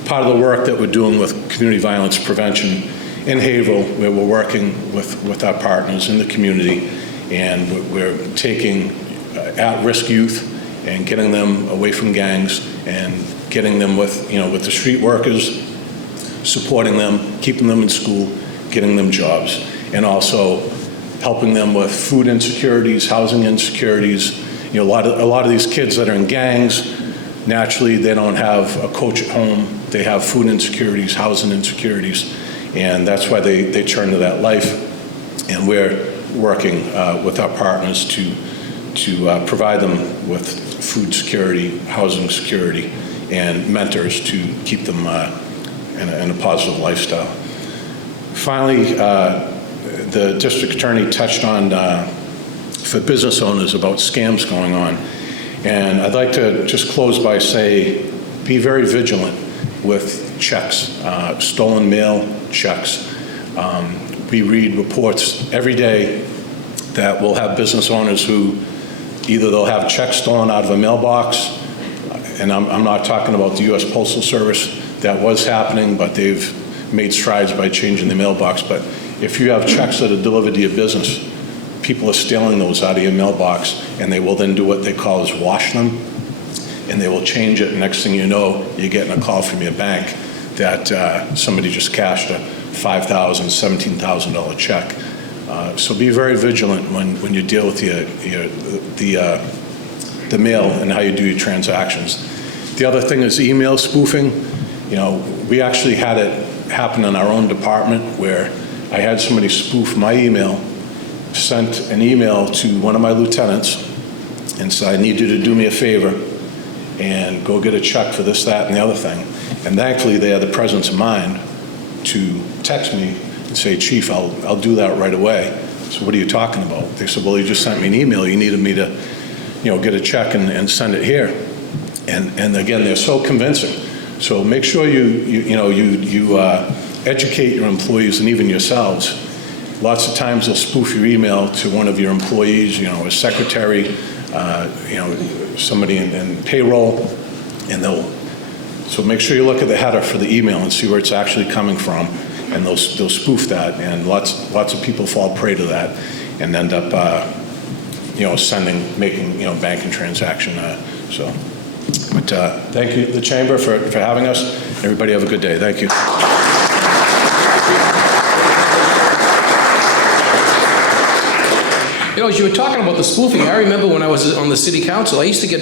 part of the work that we're doing with community violence prevention in Haverhill, where we're working with our partners in the community, and we're taking at-risk youth and getting them away from gangs and getting them with, you know, with the street workers, supporting them, keeping them in school, getting them jobs, and also helping them with food insecurities, housing insecurities. You know, a lot of these kids that are in gangs, naturally they don't have a coach at home. They have food insecurities, housing insecurities, and that's why they turn to that life. And we're working with our partners to provide them with food security, housing security, and mentors to keep them in a positive lifestyle. Finally, the district attorney touched on, for business owners, about scams going on. And I'd like to just close by saying, be very vigilant with checks, stolen mail checks. We read reports every day that we'll have business owners who either they'll have checks stolen out of a mailbox, and I'm not talking about the U.S. Postal Service. That was happening, but they've made strides by changing the mailbox. But if you have checks that are delivered to your business, people are stealing those out of your mailbox, and they will then do what they call is wash them, and they will change it. Next thing you know, you're getting a call from your bank that somebody just cashed a $5,000, $17,000 check. So be very vigilant when you deal with the mail and how you do your transactions. The other thing is email spoofing. You know, we actually had it happen in our own department where I had somebody spoof my email, sent an email to one of my lieutenants and said, I need you to do me a favor and go get a check for this, that, and the other thing. And thankfully, they had the presence of mind to text me and say, Chief, I'll do that right away. So what are you talking about? They said, well, you just sent me an email. You needed me to, you know, get a check and send it here. And again, they're so convincing. So make sure you educate your employees and even yourselves. Lots of times they'll spoof your email to one of your employees, you know, a secretary, you know, somebody in payroll, and so make sure you look at the header for the email and see where it's actually coming from, and they'll spoof that, and lots of people fall prey to that and end up, you know, making, you know, banking transaction. But thank you, the Chamber, for having us. Everybody have a good day. Thank you. You know, as you were talking about the spoofing, I remember when I was on the city council, I used to get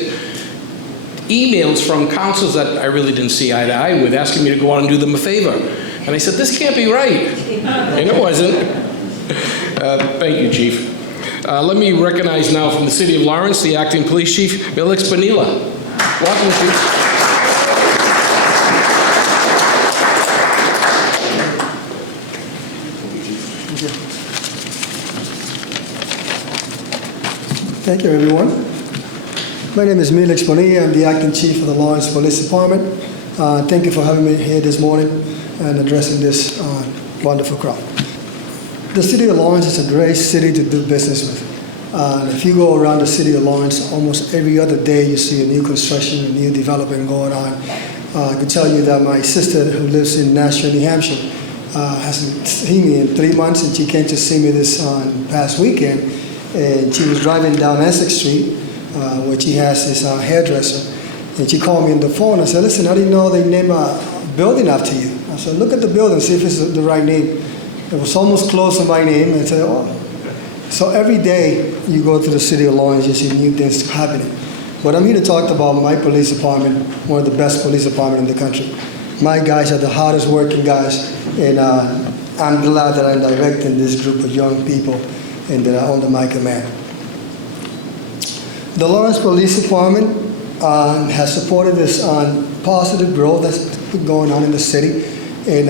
emails from councils that I really didn't see eye to eye with, asking me to go out and do them a favor. And I said, this can't be right. And it wasn't. Thank you, Chief. Let me recognize now from the City of Lawrence, the Acting Police Chief, Milix Bonilla. Welcome, Chief. Thank you, everyone. My name is Milix Bonilla. I'm the acting chief of the Lawrence Police Department. Thank you for having me here this morning and addressing this wonderful crowd. The city of Lawrence is a great city to do business with. If you go around the city of Lawrence, almost every other day you see a new construction, a new development going on. I can tell you that my sister, who lives in Nashua, New Hampshire, hasn't seen me in 3 months, and she came to see me this past weekend. And she was driving down Essex Street, where she has this hairdresser, and she called me on the phone. I said, listen, I didn't know they named a building after you. I said, look at the building, see if it's the right name. It was almost close to my name, and I said, oh. So every day you go to the city of Lawrence, you see new things happening. But I'm here to talk about my police department, one of the best police departments in the country. My guys are the hardest working guys, and I'm glad that I'm directing this group of young people and that are under my command. The Lawrence Police Department has supported this positive growth that's been going on in the city, and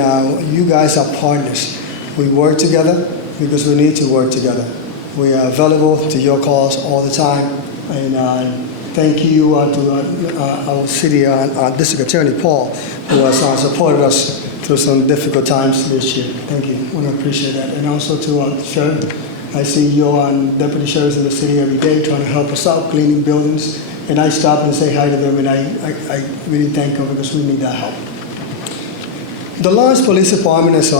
you guys are partners. We work together because we need to work together. We are available to your calls all the time, and thank you to our city district attorney, Paul, who has supported us through some difficult times this year. Thank you. I want to appreciate that. And also to the sheriff. I see your deputy sheriffs in the city every day trying to help us out, cleaning buildings. And I stop and say hi to them, and I really thank them because we need that help. The Lawrence Police Department is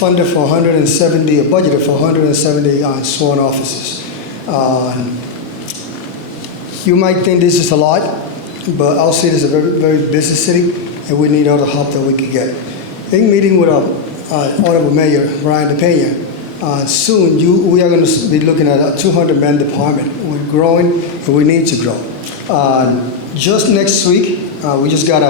funded for 170, budgeted for 170 sworn officers. You might think this is a lot, but our city is a very, very busy city, and we need all the help that we can get. In meeting with our Honorable Mayor, Brian DePena, soon we are going to be looking at a 200-man department. We're growing, and we need to grow. Just next week, we just got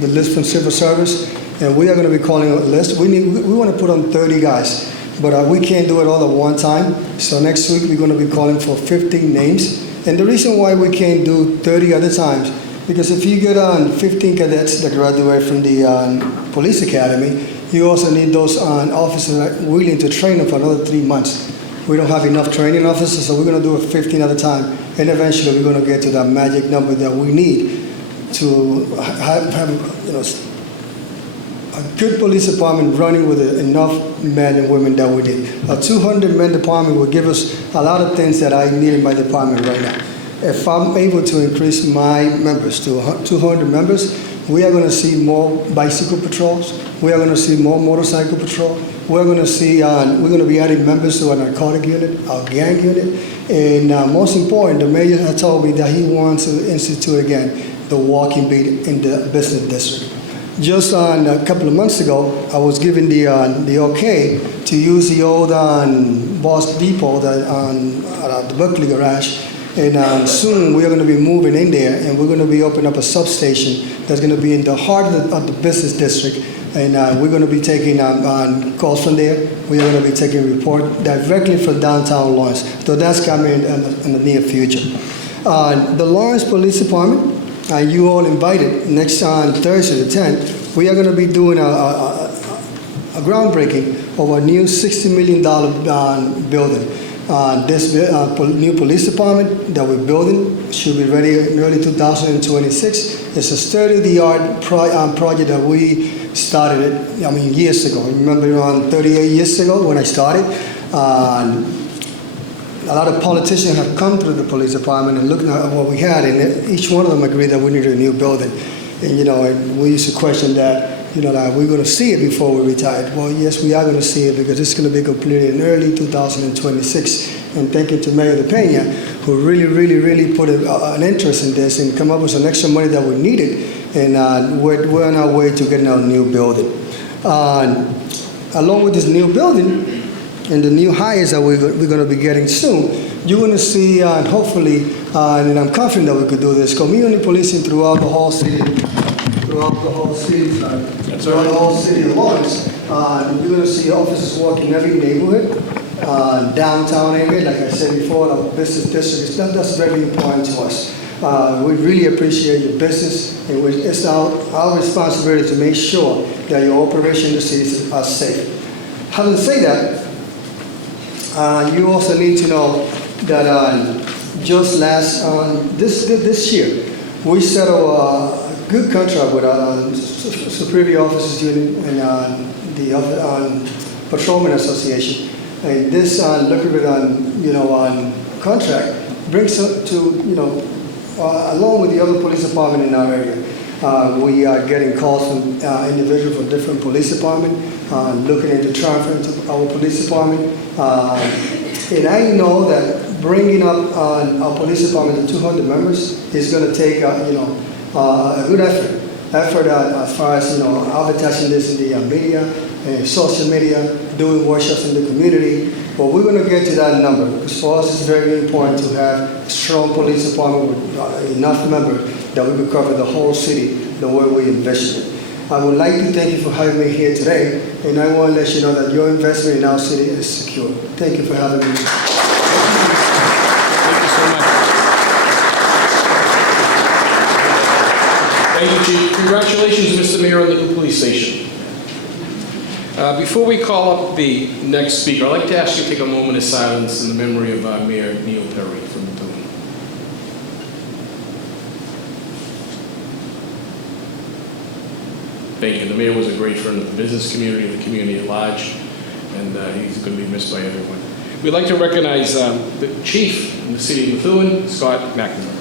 the list from Civil Service, and we are going to be calling a list. We want to put on 30 guys, but we can't do it all at one time. So next week, we're going to be calling for 15 names. And the reason why we can't do 30 other times, because if you get on 15 cadets that graduate from the police academy, you also need those officers that are willing to train them for another 3 months. We don't have enough training officers, so we're going to do it 15 at a time. And eventually, we're going to get to that magic number that we need to have a good police department running with enough men and women that we need. A 200-man department will give us a lot of things that I need in my department right now. If I'm able to increase my members to 200 members, we are going to see more bicycle patrols. We are going to see more motorcycle patrol. We're going to see. We're going to be adding members to our narcotic unit, our gang unit, and most important, the mayor has told me that he wants to institute again the walking beat in the business district. Just a couple of months ago, I was given the okay to use the old Boss Depot at the Berkeley garage. And soon we are going to be moving in there, and we're going to be opening up a substation that's going to be in the heart of the business district. And we're going to be taking calls from there. We are going to be taking report directly from downtown Lawrence. So that's coming in the near future. The Lawrence Police Department, you all invited next Thursday the 10th. We are going to be doing a groundbreaking of a new $60 million building. This new police department that we're building should be ready in early 2026. It's a state-of-the-art project that we started years ago. I remember around 38 years ago when I started. A lot of politicians have come through the police department and looked at what we had, and each one of them agreed that we needed a new building. And and we used to question that. Like, we're going to see it before we retire. Well, yes, we are going to see it because it's going to be completed in early 2026. And thank you to Mayor DePena, who really put an interest in this and come up with some extra money that we needed. And we're on our way to getting our new building. Along with this new building and the new hires that we're going to be getting soon, you're going to see, hopefully, and I'm confident that we could do this, community policing throughout the whole city. Throughout the whole city of Lawrence. You're going to see officers walk in every neighborhood, downtown area, like I said before, the business district. That's very important to us. We really appreciate your business, and it's our responsibility to make sure that your operation in the cities are safe. Having said that, you also need to know that just this year, we settled a good contract with Superior Officers Union and the Patrolman Association. And this lucrative contract brings us to, along with the other police department in our area. We are getting calls from individuals from different police departments, looking into transferring to our police department. And I know that bringing up our police department to 200 members is going to take, a good effort as far as, advertising this in the media, social media, doing workshops in the community. But we're going to get to that number because for us it's very important to have a strong police department with enough members that we could cover the whole city the way we envision it. I would like to thank you for having me here today, and I want to let you know that your investment in our city is secure. Thank you for having me. Thank you so much. Thank you, Chief. Congratulations, Mr. Mayor, on the new police station. Before we call up the next speaker, I'd like to ask you to take a moment of silence in the memory of Mayor Neil Perry from Methuen. Thank you. The mayor was a great friend of the business community, the community at large, and he's going to be missed by everyone. We'd like to recognize the chief in the city of Methuen, Scott McNamara.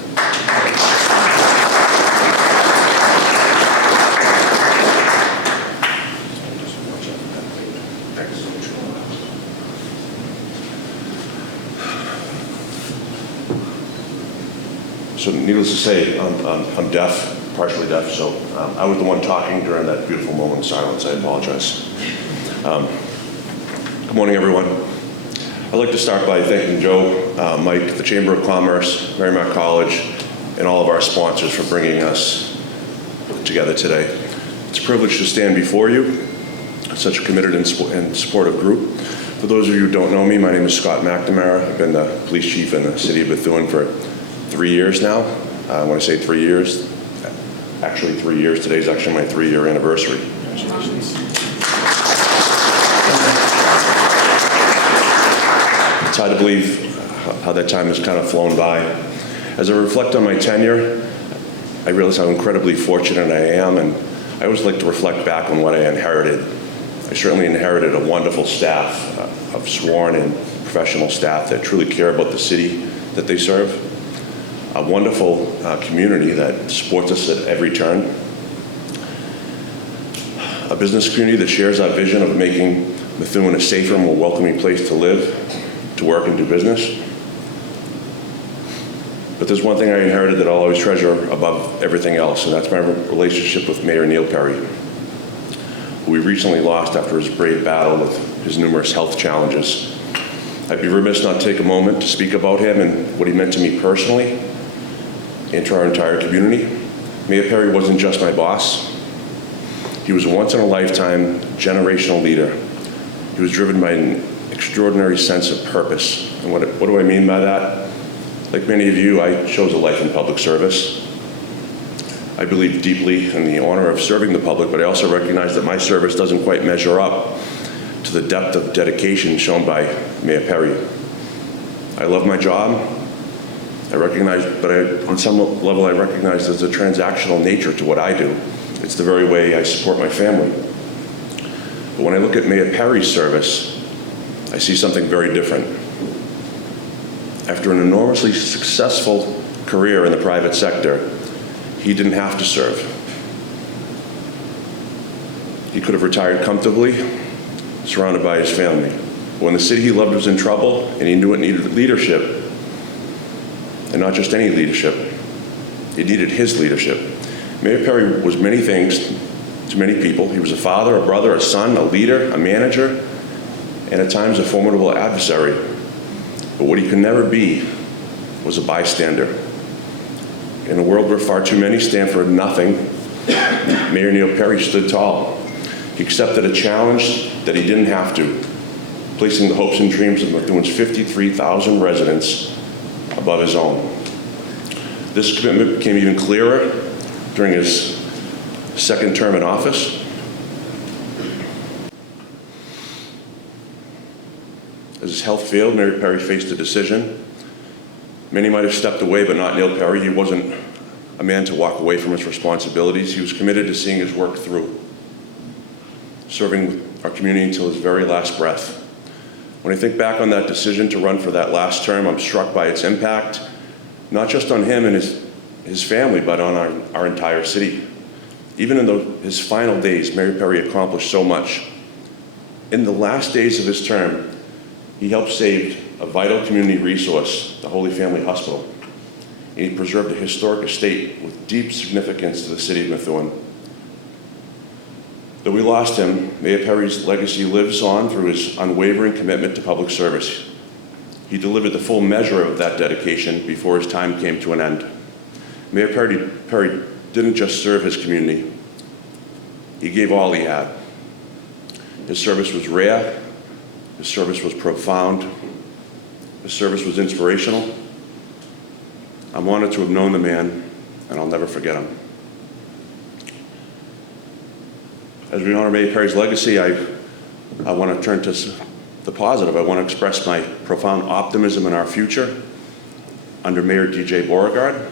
So needless to say, I'm deaf, partially deaf, so I was the one talking during that beautiful moment of silence. I apologize. Good morning, everyone. I'd like to start by thanking Joe, Mike, the Chamber of Commerce, Marymount College, and all of our sponsors for bringing us together today. It's a privilege to stand before you, such a committed and supportive group. For those of you who don't know me, my name is Scott McNamara. I've been the police chief in the city of Methuen for 3 years now. When I say 3 years, actually 3 years. Today's actually my 3-year anniversary. It's hard to believe how that time has kind of flown by. As I reflect on my tenure, I realize how incredibly fortunate I am, and I always like to reflect back on what I inherited. I certainly inherited a wonderful staff of sworn and professional staff that truly care about the city that they serve. A wonderful community that supports us at every turn. A business community that shares our vision of making Methuen a safer, more welcoming place to live, to work, and do business. But there's one thing I inherited that I'll always treasure above everything else, and that's my relationship with Mayor Neil Perry, who we recently lost after his brave battle with his numerous health challenges. I'd be remiss not to take a moment to speak about him and what he meant to me personally and to our entire community. Mayor Perry wasn't just my boss. He was a once-in-a-lifetime generational leader. He was driven by an extraordinary sense of purpose. And what do I mean by that? Like many of you, I chose a life in public service. I believe deeply in the honor of serving the public, but I also recognize that my service doesn't quite measure up to the depth of dedication shown by Mayor Perry. I love my job. I recognize, but on some level I recognize there's a transactional nature to what I do. It's the very way I support my family. But when I look at Mayor Perry's service, I see something very different. After an enormously successful career in the private sector, he didn't have to serve. He could have retired comfortably, surrounded by his family. When the city he loved was in trouble and he knew it needed leadership, and not just any leadership, it needed his leadership. Mayor Perry was many things to many people. He was a father, a brother, a son, a leader, a manager, and at times a formidable adversary. But what he could never be was a bystander. In a world where far too many stand for nothing, Mayor Neil Perry stood tall. He accepted a challenge that he didn't have to, placing the hopes and dreams of Methuen's 53,000 residents above his own. This commitment became even clearer during his second term in office. As his health failed, Mayor Perry faced a decision Many might have stepped away, but not Neil Perry. He wasn't a man to walk away from his responsibilities. He was committed to seeing his work through, serving our community until his very last breath. When I think back on that decision to run for that last term, I'm struck by its impact, not just on him and his family, but on our entire city. Even in his final days, Mayor Perry accomplished so much. In the last days of his term, he helped save a vital community resource, the Holy Family Hospital. And he preserved a historic estate with deep significance to the city of Methuen. Though we lost him, Mayor Perry's legacy lives on through his unwavering commitment to public service. He delivered the full measure of that dedication before his time came to an end. Mayor Perry didn't just serve his community, he gave all he had. His service was rare, his service was profound, his service was inspirational. I'm honored to have known the man, and I'll never forget him. As we honor Mayor Perry's legacy, I want to turn to the positive. I want to express my profound optimism in our future under Mayor DJ Beauregard.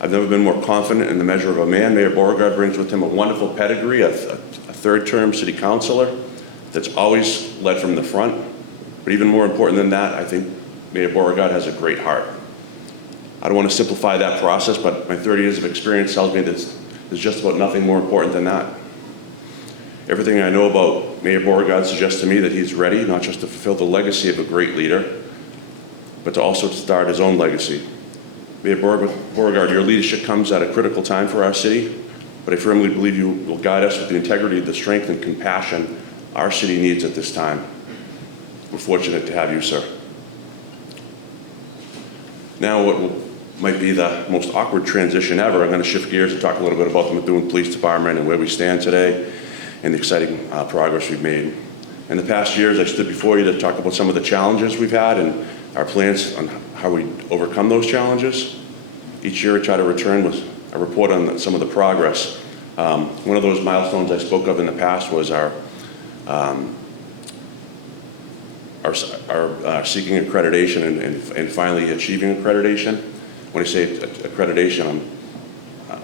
I've never been more confident in the measure of a man. Mayor Beauregard brings with him a wonderful pedigree, a third-term city councilor that's always led from the front. But even more important than that, I think Mayor Beauregard has a great heart. I don't want to simplify that process, but my 30 years of experience tells me that there's just about nothing more important than that. Everything I know about Mayor Beauregard suggests to me that he's ready not just to fulfill the legacy of a great leader, but to also start his own legacy. Mayor Beauregard, your leadership comes at a critical time for our city, but I firmly believe you will guide us with the integrity, the strength, and compassion our city needs at this time. We're fortunate to have you, sir. Now, what might be the most awkward transition ever, I'm going to shift gears and talk a little bit about the Methuen Police Department and where we stand today and the exciting progress we've made. In the past years, I stood before you to talk about some of the challenges we've had and our plans on how we overcome those challenges. Each year I try to return with a report on some of the progress. One of those milestones I spoke of in the past was our seeking accreditation and finally achieving accreditation. When I say accreditation,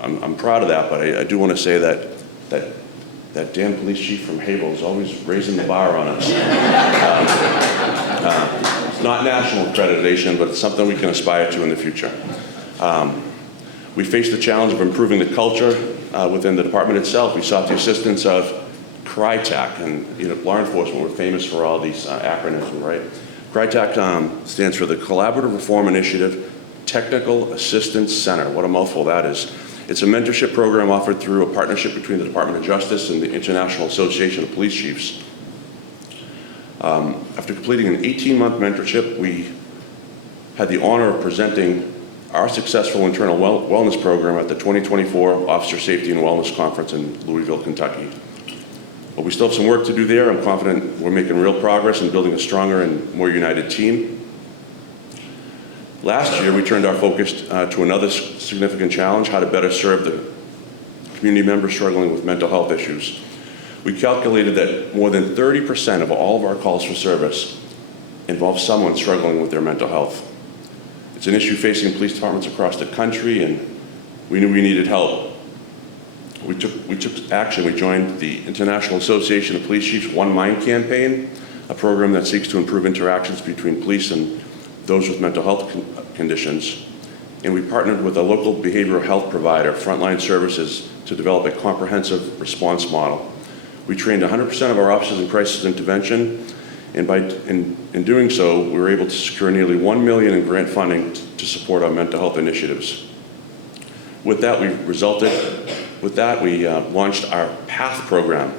I'm proud of that, but I do want to say that damn police chief from Havel is always raising the bar on us. It's not national accreditation, but it's something we can aspire to in the future. We faced the challenge of improving the culture within the department itself. We sought the assistance of CRITAC, and law enforcement, we're famous for all these acronyms, right? CRITAC stands for the Collaborative Reform Initiative Technical Assistance Center. What a mouthful that is. It's a mentorship program offered through a partnership between the Department of Justice and the International Association of Police Chiefs. After completing an 18-month mentorship, we had the honor of presenting our successful internal wellness program at the 2024 Officer Safety and Wellness Conference in Louisville, Kentucky. But we still have some work to do there. I'm confident we're making real progress in building a stronger and more united team. Last year, we turned our focus to another significant challenge, how to better serve the community members struggling with mental health issues. We calculated that more than 30% of all of our calls for service involve someone struggling with their mental health. It's an issue facing police departments across the country, and we knew we needed help. We took action. We joined the International Association of Police Chiefs One Mind campaign, a program that seeks to improve interactions between police and those with mental health conditions. And we partnered with a local behavioral health provider, Frontline Services, to develop a comprehensive response model. We trained 100% of our officers in crisis intervention, and in doing so, we were able to secure nearly $1 million in grant funding to support our mental health initiatives. With that, we launched our PATH program.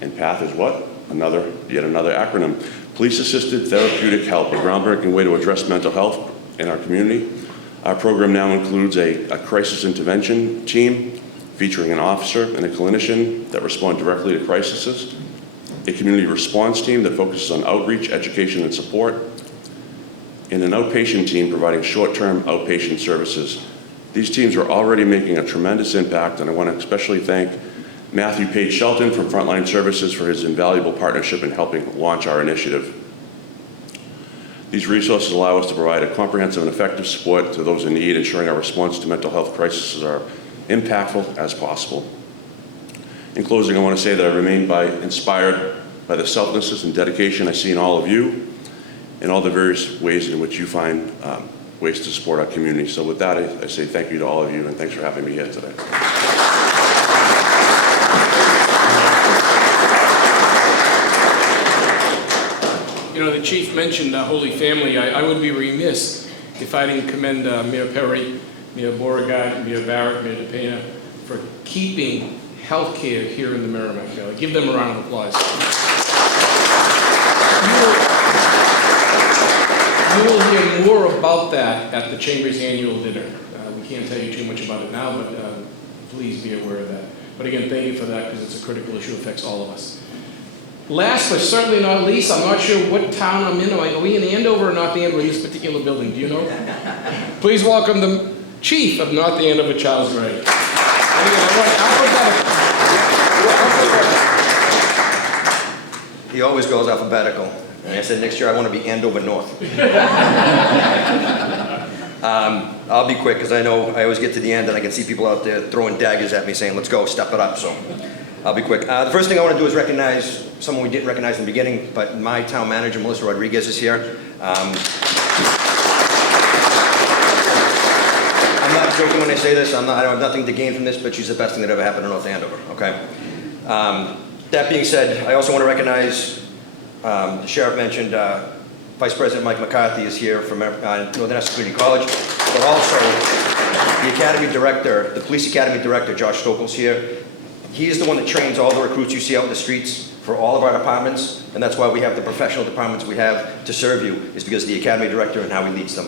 And PATH is what? Yet another acronym. Police-Assisted Therapeutic Help, a groundbreaking way to address mental health in our community. Our program now includes a crisis intervention team featuring an officer and a clinician that respond directly to crises, a community response team that focuses on outreach, education, and support, and an outpatient team providing short-term outpatient services. These teams are already making a tremendous impact, and I want to especially thank Matthew Page Shelton from Frontline Services for his invaluable partnership in helping launch our initiative. These resources allow us to provide a comprehensive and effective support to those in need, ensuring our response to mental health crises are impactful as possible. In closing, I want to say that I remain inspired by the selflessness and dedication I see in all of you and all the various ways in which you find ways to support our community. So with that, I say thank you to all of you, and thanks for having me here today. You know, the chief mentioned Holy Family. I would be remiss if I didn't commend Mayor Perry, Mayor Beauregard, Mayor Barrett, Mayor DePena for keeping healthcare here in the Merrimack Valley. Give them a round of applause. You will hear more about that at the Chamber's annual dinner. We can't tell you too much about it now, but please be aware of that. But again, thank you for that, because it's a critical issue, affects all of us. Last but certainly not least, I'm not sure what town I'm in. Are we in Andover or North Andover in this particular building? Do you know? Please welcome the chief of North Andover, Charles Gray. He always goes alphabetical. And I said next year I want to be Andover North. I'll be quick, because I know I always get to the end and I can see people out there throwing daggers at me saying, let's go, step it up. So I'll be quick. The first thing I want to do is recognize someone we didn't recognize in the beginning, but my town manager, Melissa Rodriguez, is here. I'm not joking when I say this. I have nothing to gain from this, but she's the best thing that ever happened in North Andover, okay? That being said, I also want to recognize, the sheriff mentioned, Vice President Mike McCarthy is here from Northern Essex Community College, but also the Academy Director, the Police Academy Director, Josh Stokel's here. He is the one that trains all the recruits you see out in the streets for all of our departments, and that's why we have the professional departments we have to serve you, is because of the Academy Director and how he leads them.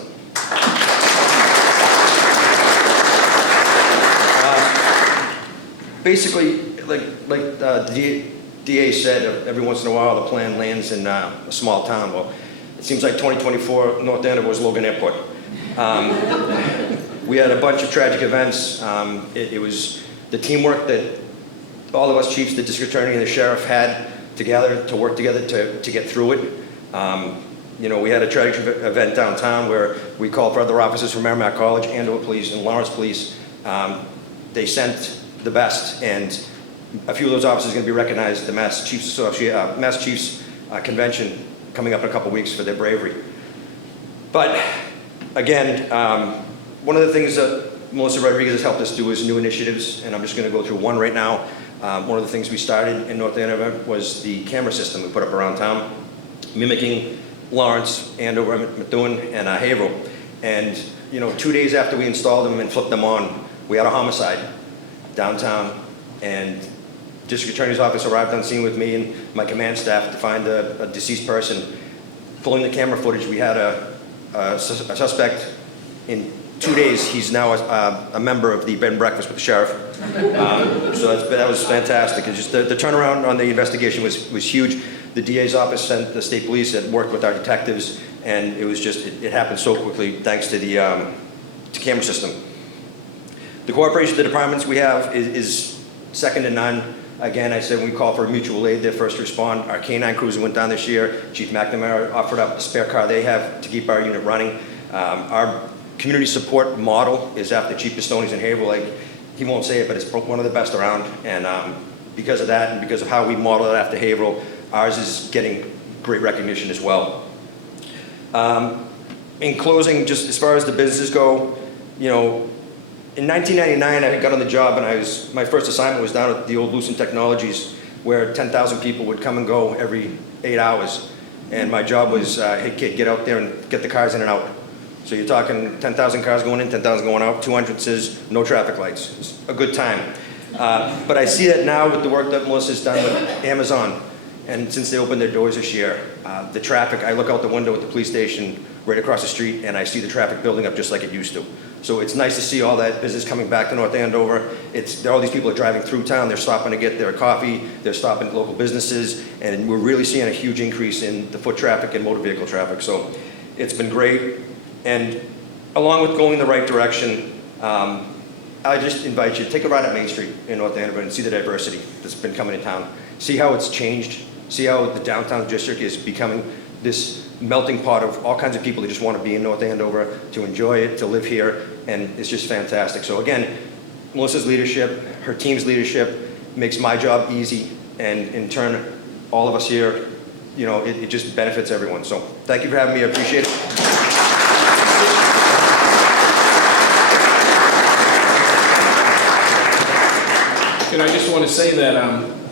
Basically, like the DA said, every once in a while the plan lands in a small town. Well, it seems like 2024 North Andover was Logan Airport. We had a bunch of tragic events. It was the teamwork that all of us chiefs, the district attorney and the sheriff had together to work together to get through it. You know, we had a tragic event downtown where we called for other officers from Merrimack College, Andover Police, and Lawrence Police. They sent the best, and a few of those officers are going to be recognized at the Mass Chiefs Convention coming up in a couple weeks for their bravery. But again, one of the things that Melissa Rodriguez has helped us do is new initiatives, and I'm just going to go through one right now. One of the things we started in North Andover was the camera system we put up around town, mimicking Lawrence, Andover, Methuen, and Haverhill. And you know, 2 days after we installed them and flipped them on, we had a homicide downtown, and District Attorney's Office arrived on scene with me and my command staff to find a deceased person. Pulling the camera footage, we had a suspect. In 2 days, he's now a member of the bed and breakfast with the sheriff. So that was fantastic. It's just the turnaround on the investigation was huge. The DA's office sent the state police that worked with our detectives, and it was just, it happened so quickly thanks to the camera system. The cooperation of the departments we have is second to none. Again, I said we call for mutual aid, their first respond. Our K-9 cruiser went down this year. Chief McNamara offered up the spare car they have to keep our unit running. Our community support model is after Chief Pistoni's in Haverhill. Like, he won't say it, but it's one of the best around. And because of that and because of how we model it after Haverhill, ours is getting great recognition as well. In closing, just as far as the businesses go, you know, in 1999, I got on the job, and my first assignment was down at the old Lucent Technologies, where 10,000 people would come and go every 8 hours. And my job was, hey kid, get out there and get the cars in and out. So you're talking 10,000 cars going in, 10,000 going out, 2 entrances, no traffic lights. It's a good time. But I see that now with the work that Melissa's done with Amazon, and since they opened their doors this year, the traffic, I look out the window at the police station right across the street, and I see the traffic building up just like it used to. So it's nice to see all that business coming back to North Andover. All these people are driving through town. They're stopping to get their coffee. They're stopping at local businesses. And we're really seeing a huge increase in the foot traffic and motor vehicle traffic. So it's been great. And along with going the right direction, I just invite you to take a ride at Main Street in North Andover and see the diversity that's been coming in town. See how it's changed. See how the downtown district is becoming this melting pot of all kinds of people that just want to be in North Andover, to enjoy it, to live here, and it's just fantastic. So again, Melissa's leadership, her team's leadership makes my job easy, and in turn, all of us here, you know, it just benefits everyone. So thank you for having me, I appreciate it. And I just want to say that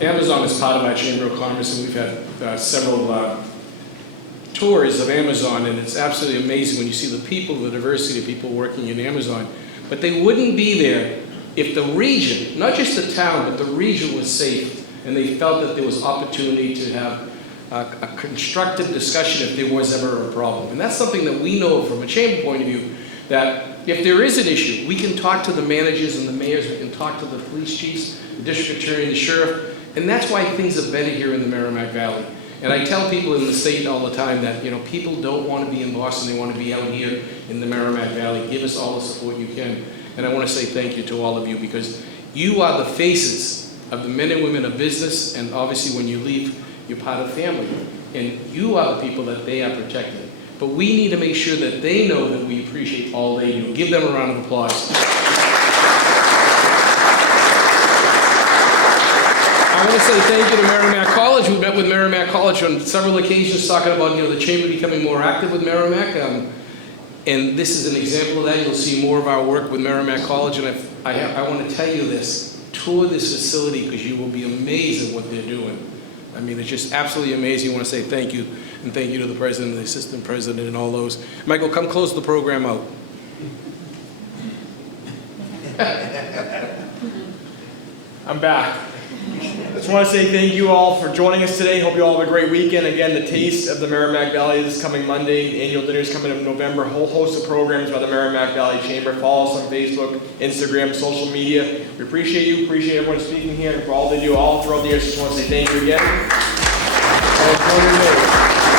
Amazon is part of our Chamber of Commerce, and we've had several tours of Amazon, and it's absolutely amazing when you see the people, the diversity of people working in Amazon. But they wouldn't be there if the region, not just the town, but the region was safe, and they felt that there was opportunity to have a constructive discussion if there was ever a problem. And that's something that we know from a chamber point of view, that if there is an issue, we can talk to the managers and the mayors, we can talk to the police chiefs, the district attorney, the sheriff, and that's why things are better here in the Merrimack Valley. And I tell people in the state all the time that, you know, people don't want to be in Boston, they want to be out here in the Merrimack Valley. Give us all the support you can. And I want to say thank you to all of you, because you are the faces of the men and women of business, and obviously when you leave, you're part of family. And you are the people that they are protecting. But we need to make sure that they know that we appreciate all they do. Give them a round of applause. I want to say thank you to Merrimack College. We met with Merrimack College on several occasions talking about, you know, the chamber becoming more active with Merrimack. And this is an example of that. You'll see more of our work with Merrimack College. And I want to tell you this. Tour this facility, because you will be amazed at what they're doing. I mean, it's just absolutely amazing. I want to say thank you, and thank you to the president, the assistant president, and all those. Michael, come close the program out. I'm back. I just want to say thank you all for joining us today. Hope you all have a great weekend. Again, the Taste of the Merrimack Valley this coming Monday. The annual dinner is coming in November. A whole host of programs by the Merrimack Valley Chamber. Follow us on Facebook, Instagram, social media. We appreciate you. Appreciate everyone speaking here and for all they do all throughout the year. So just want to say thank you again. And enjoy your day.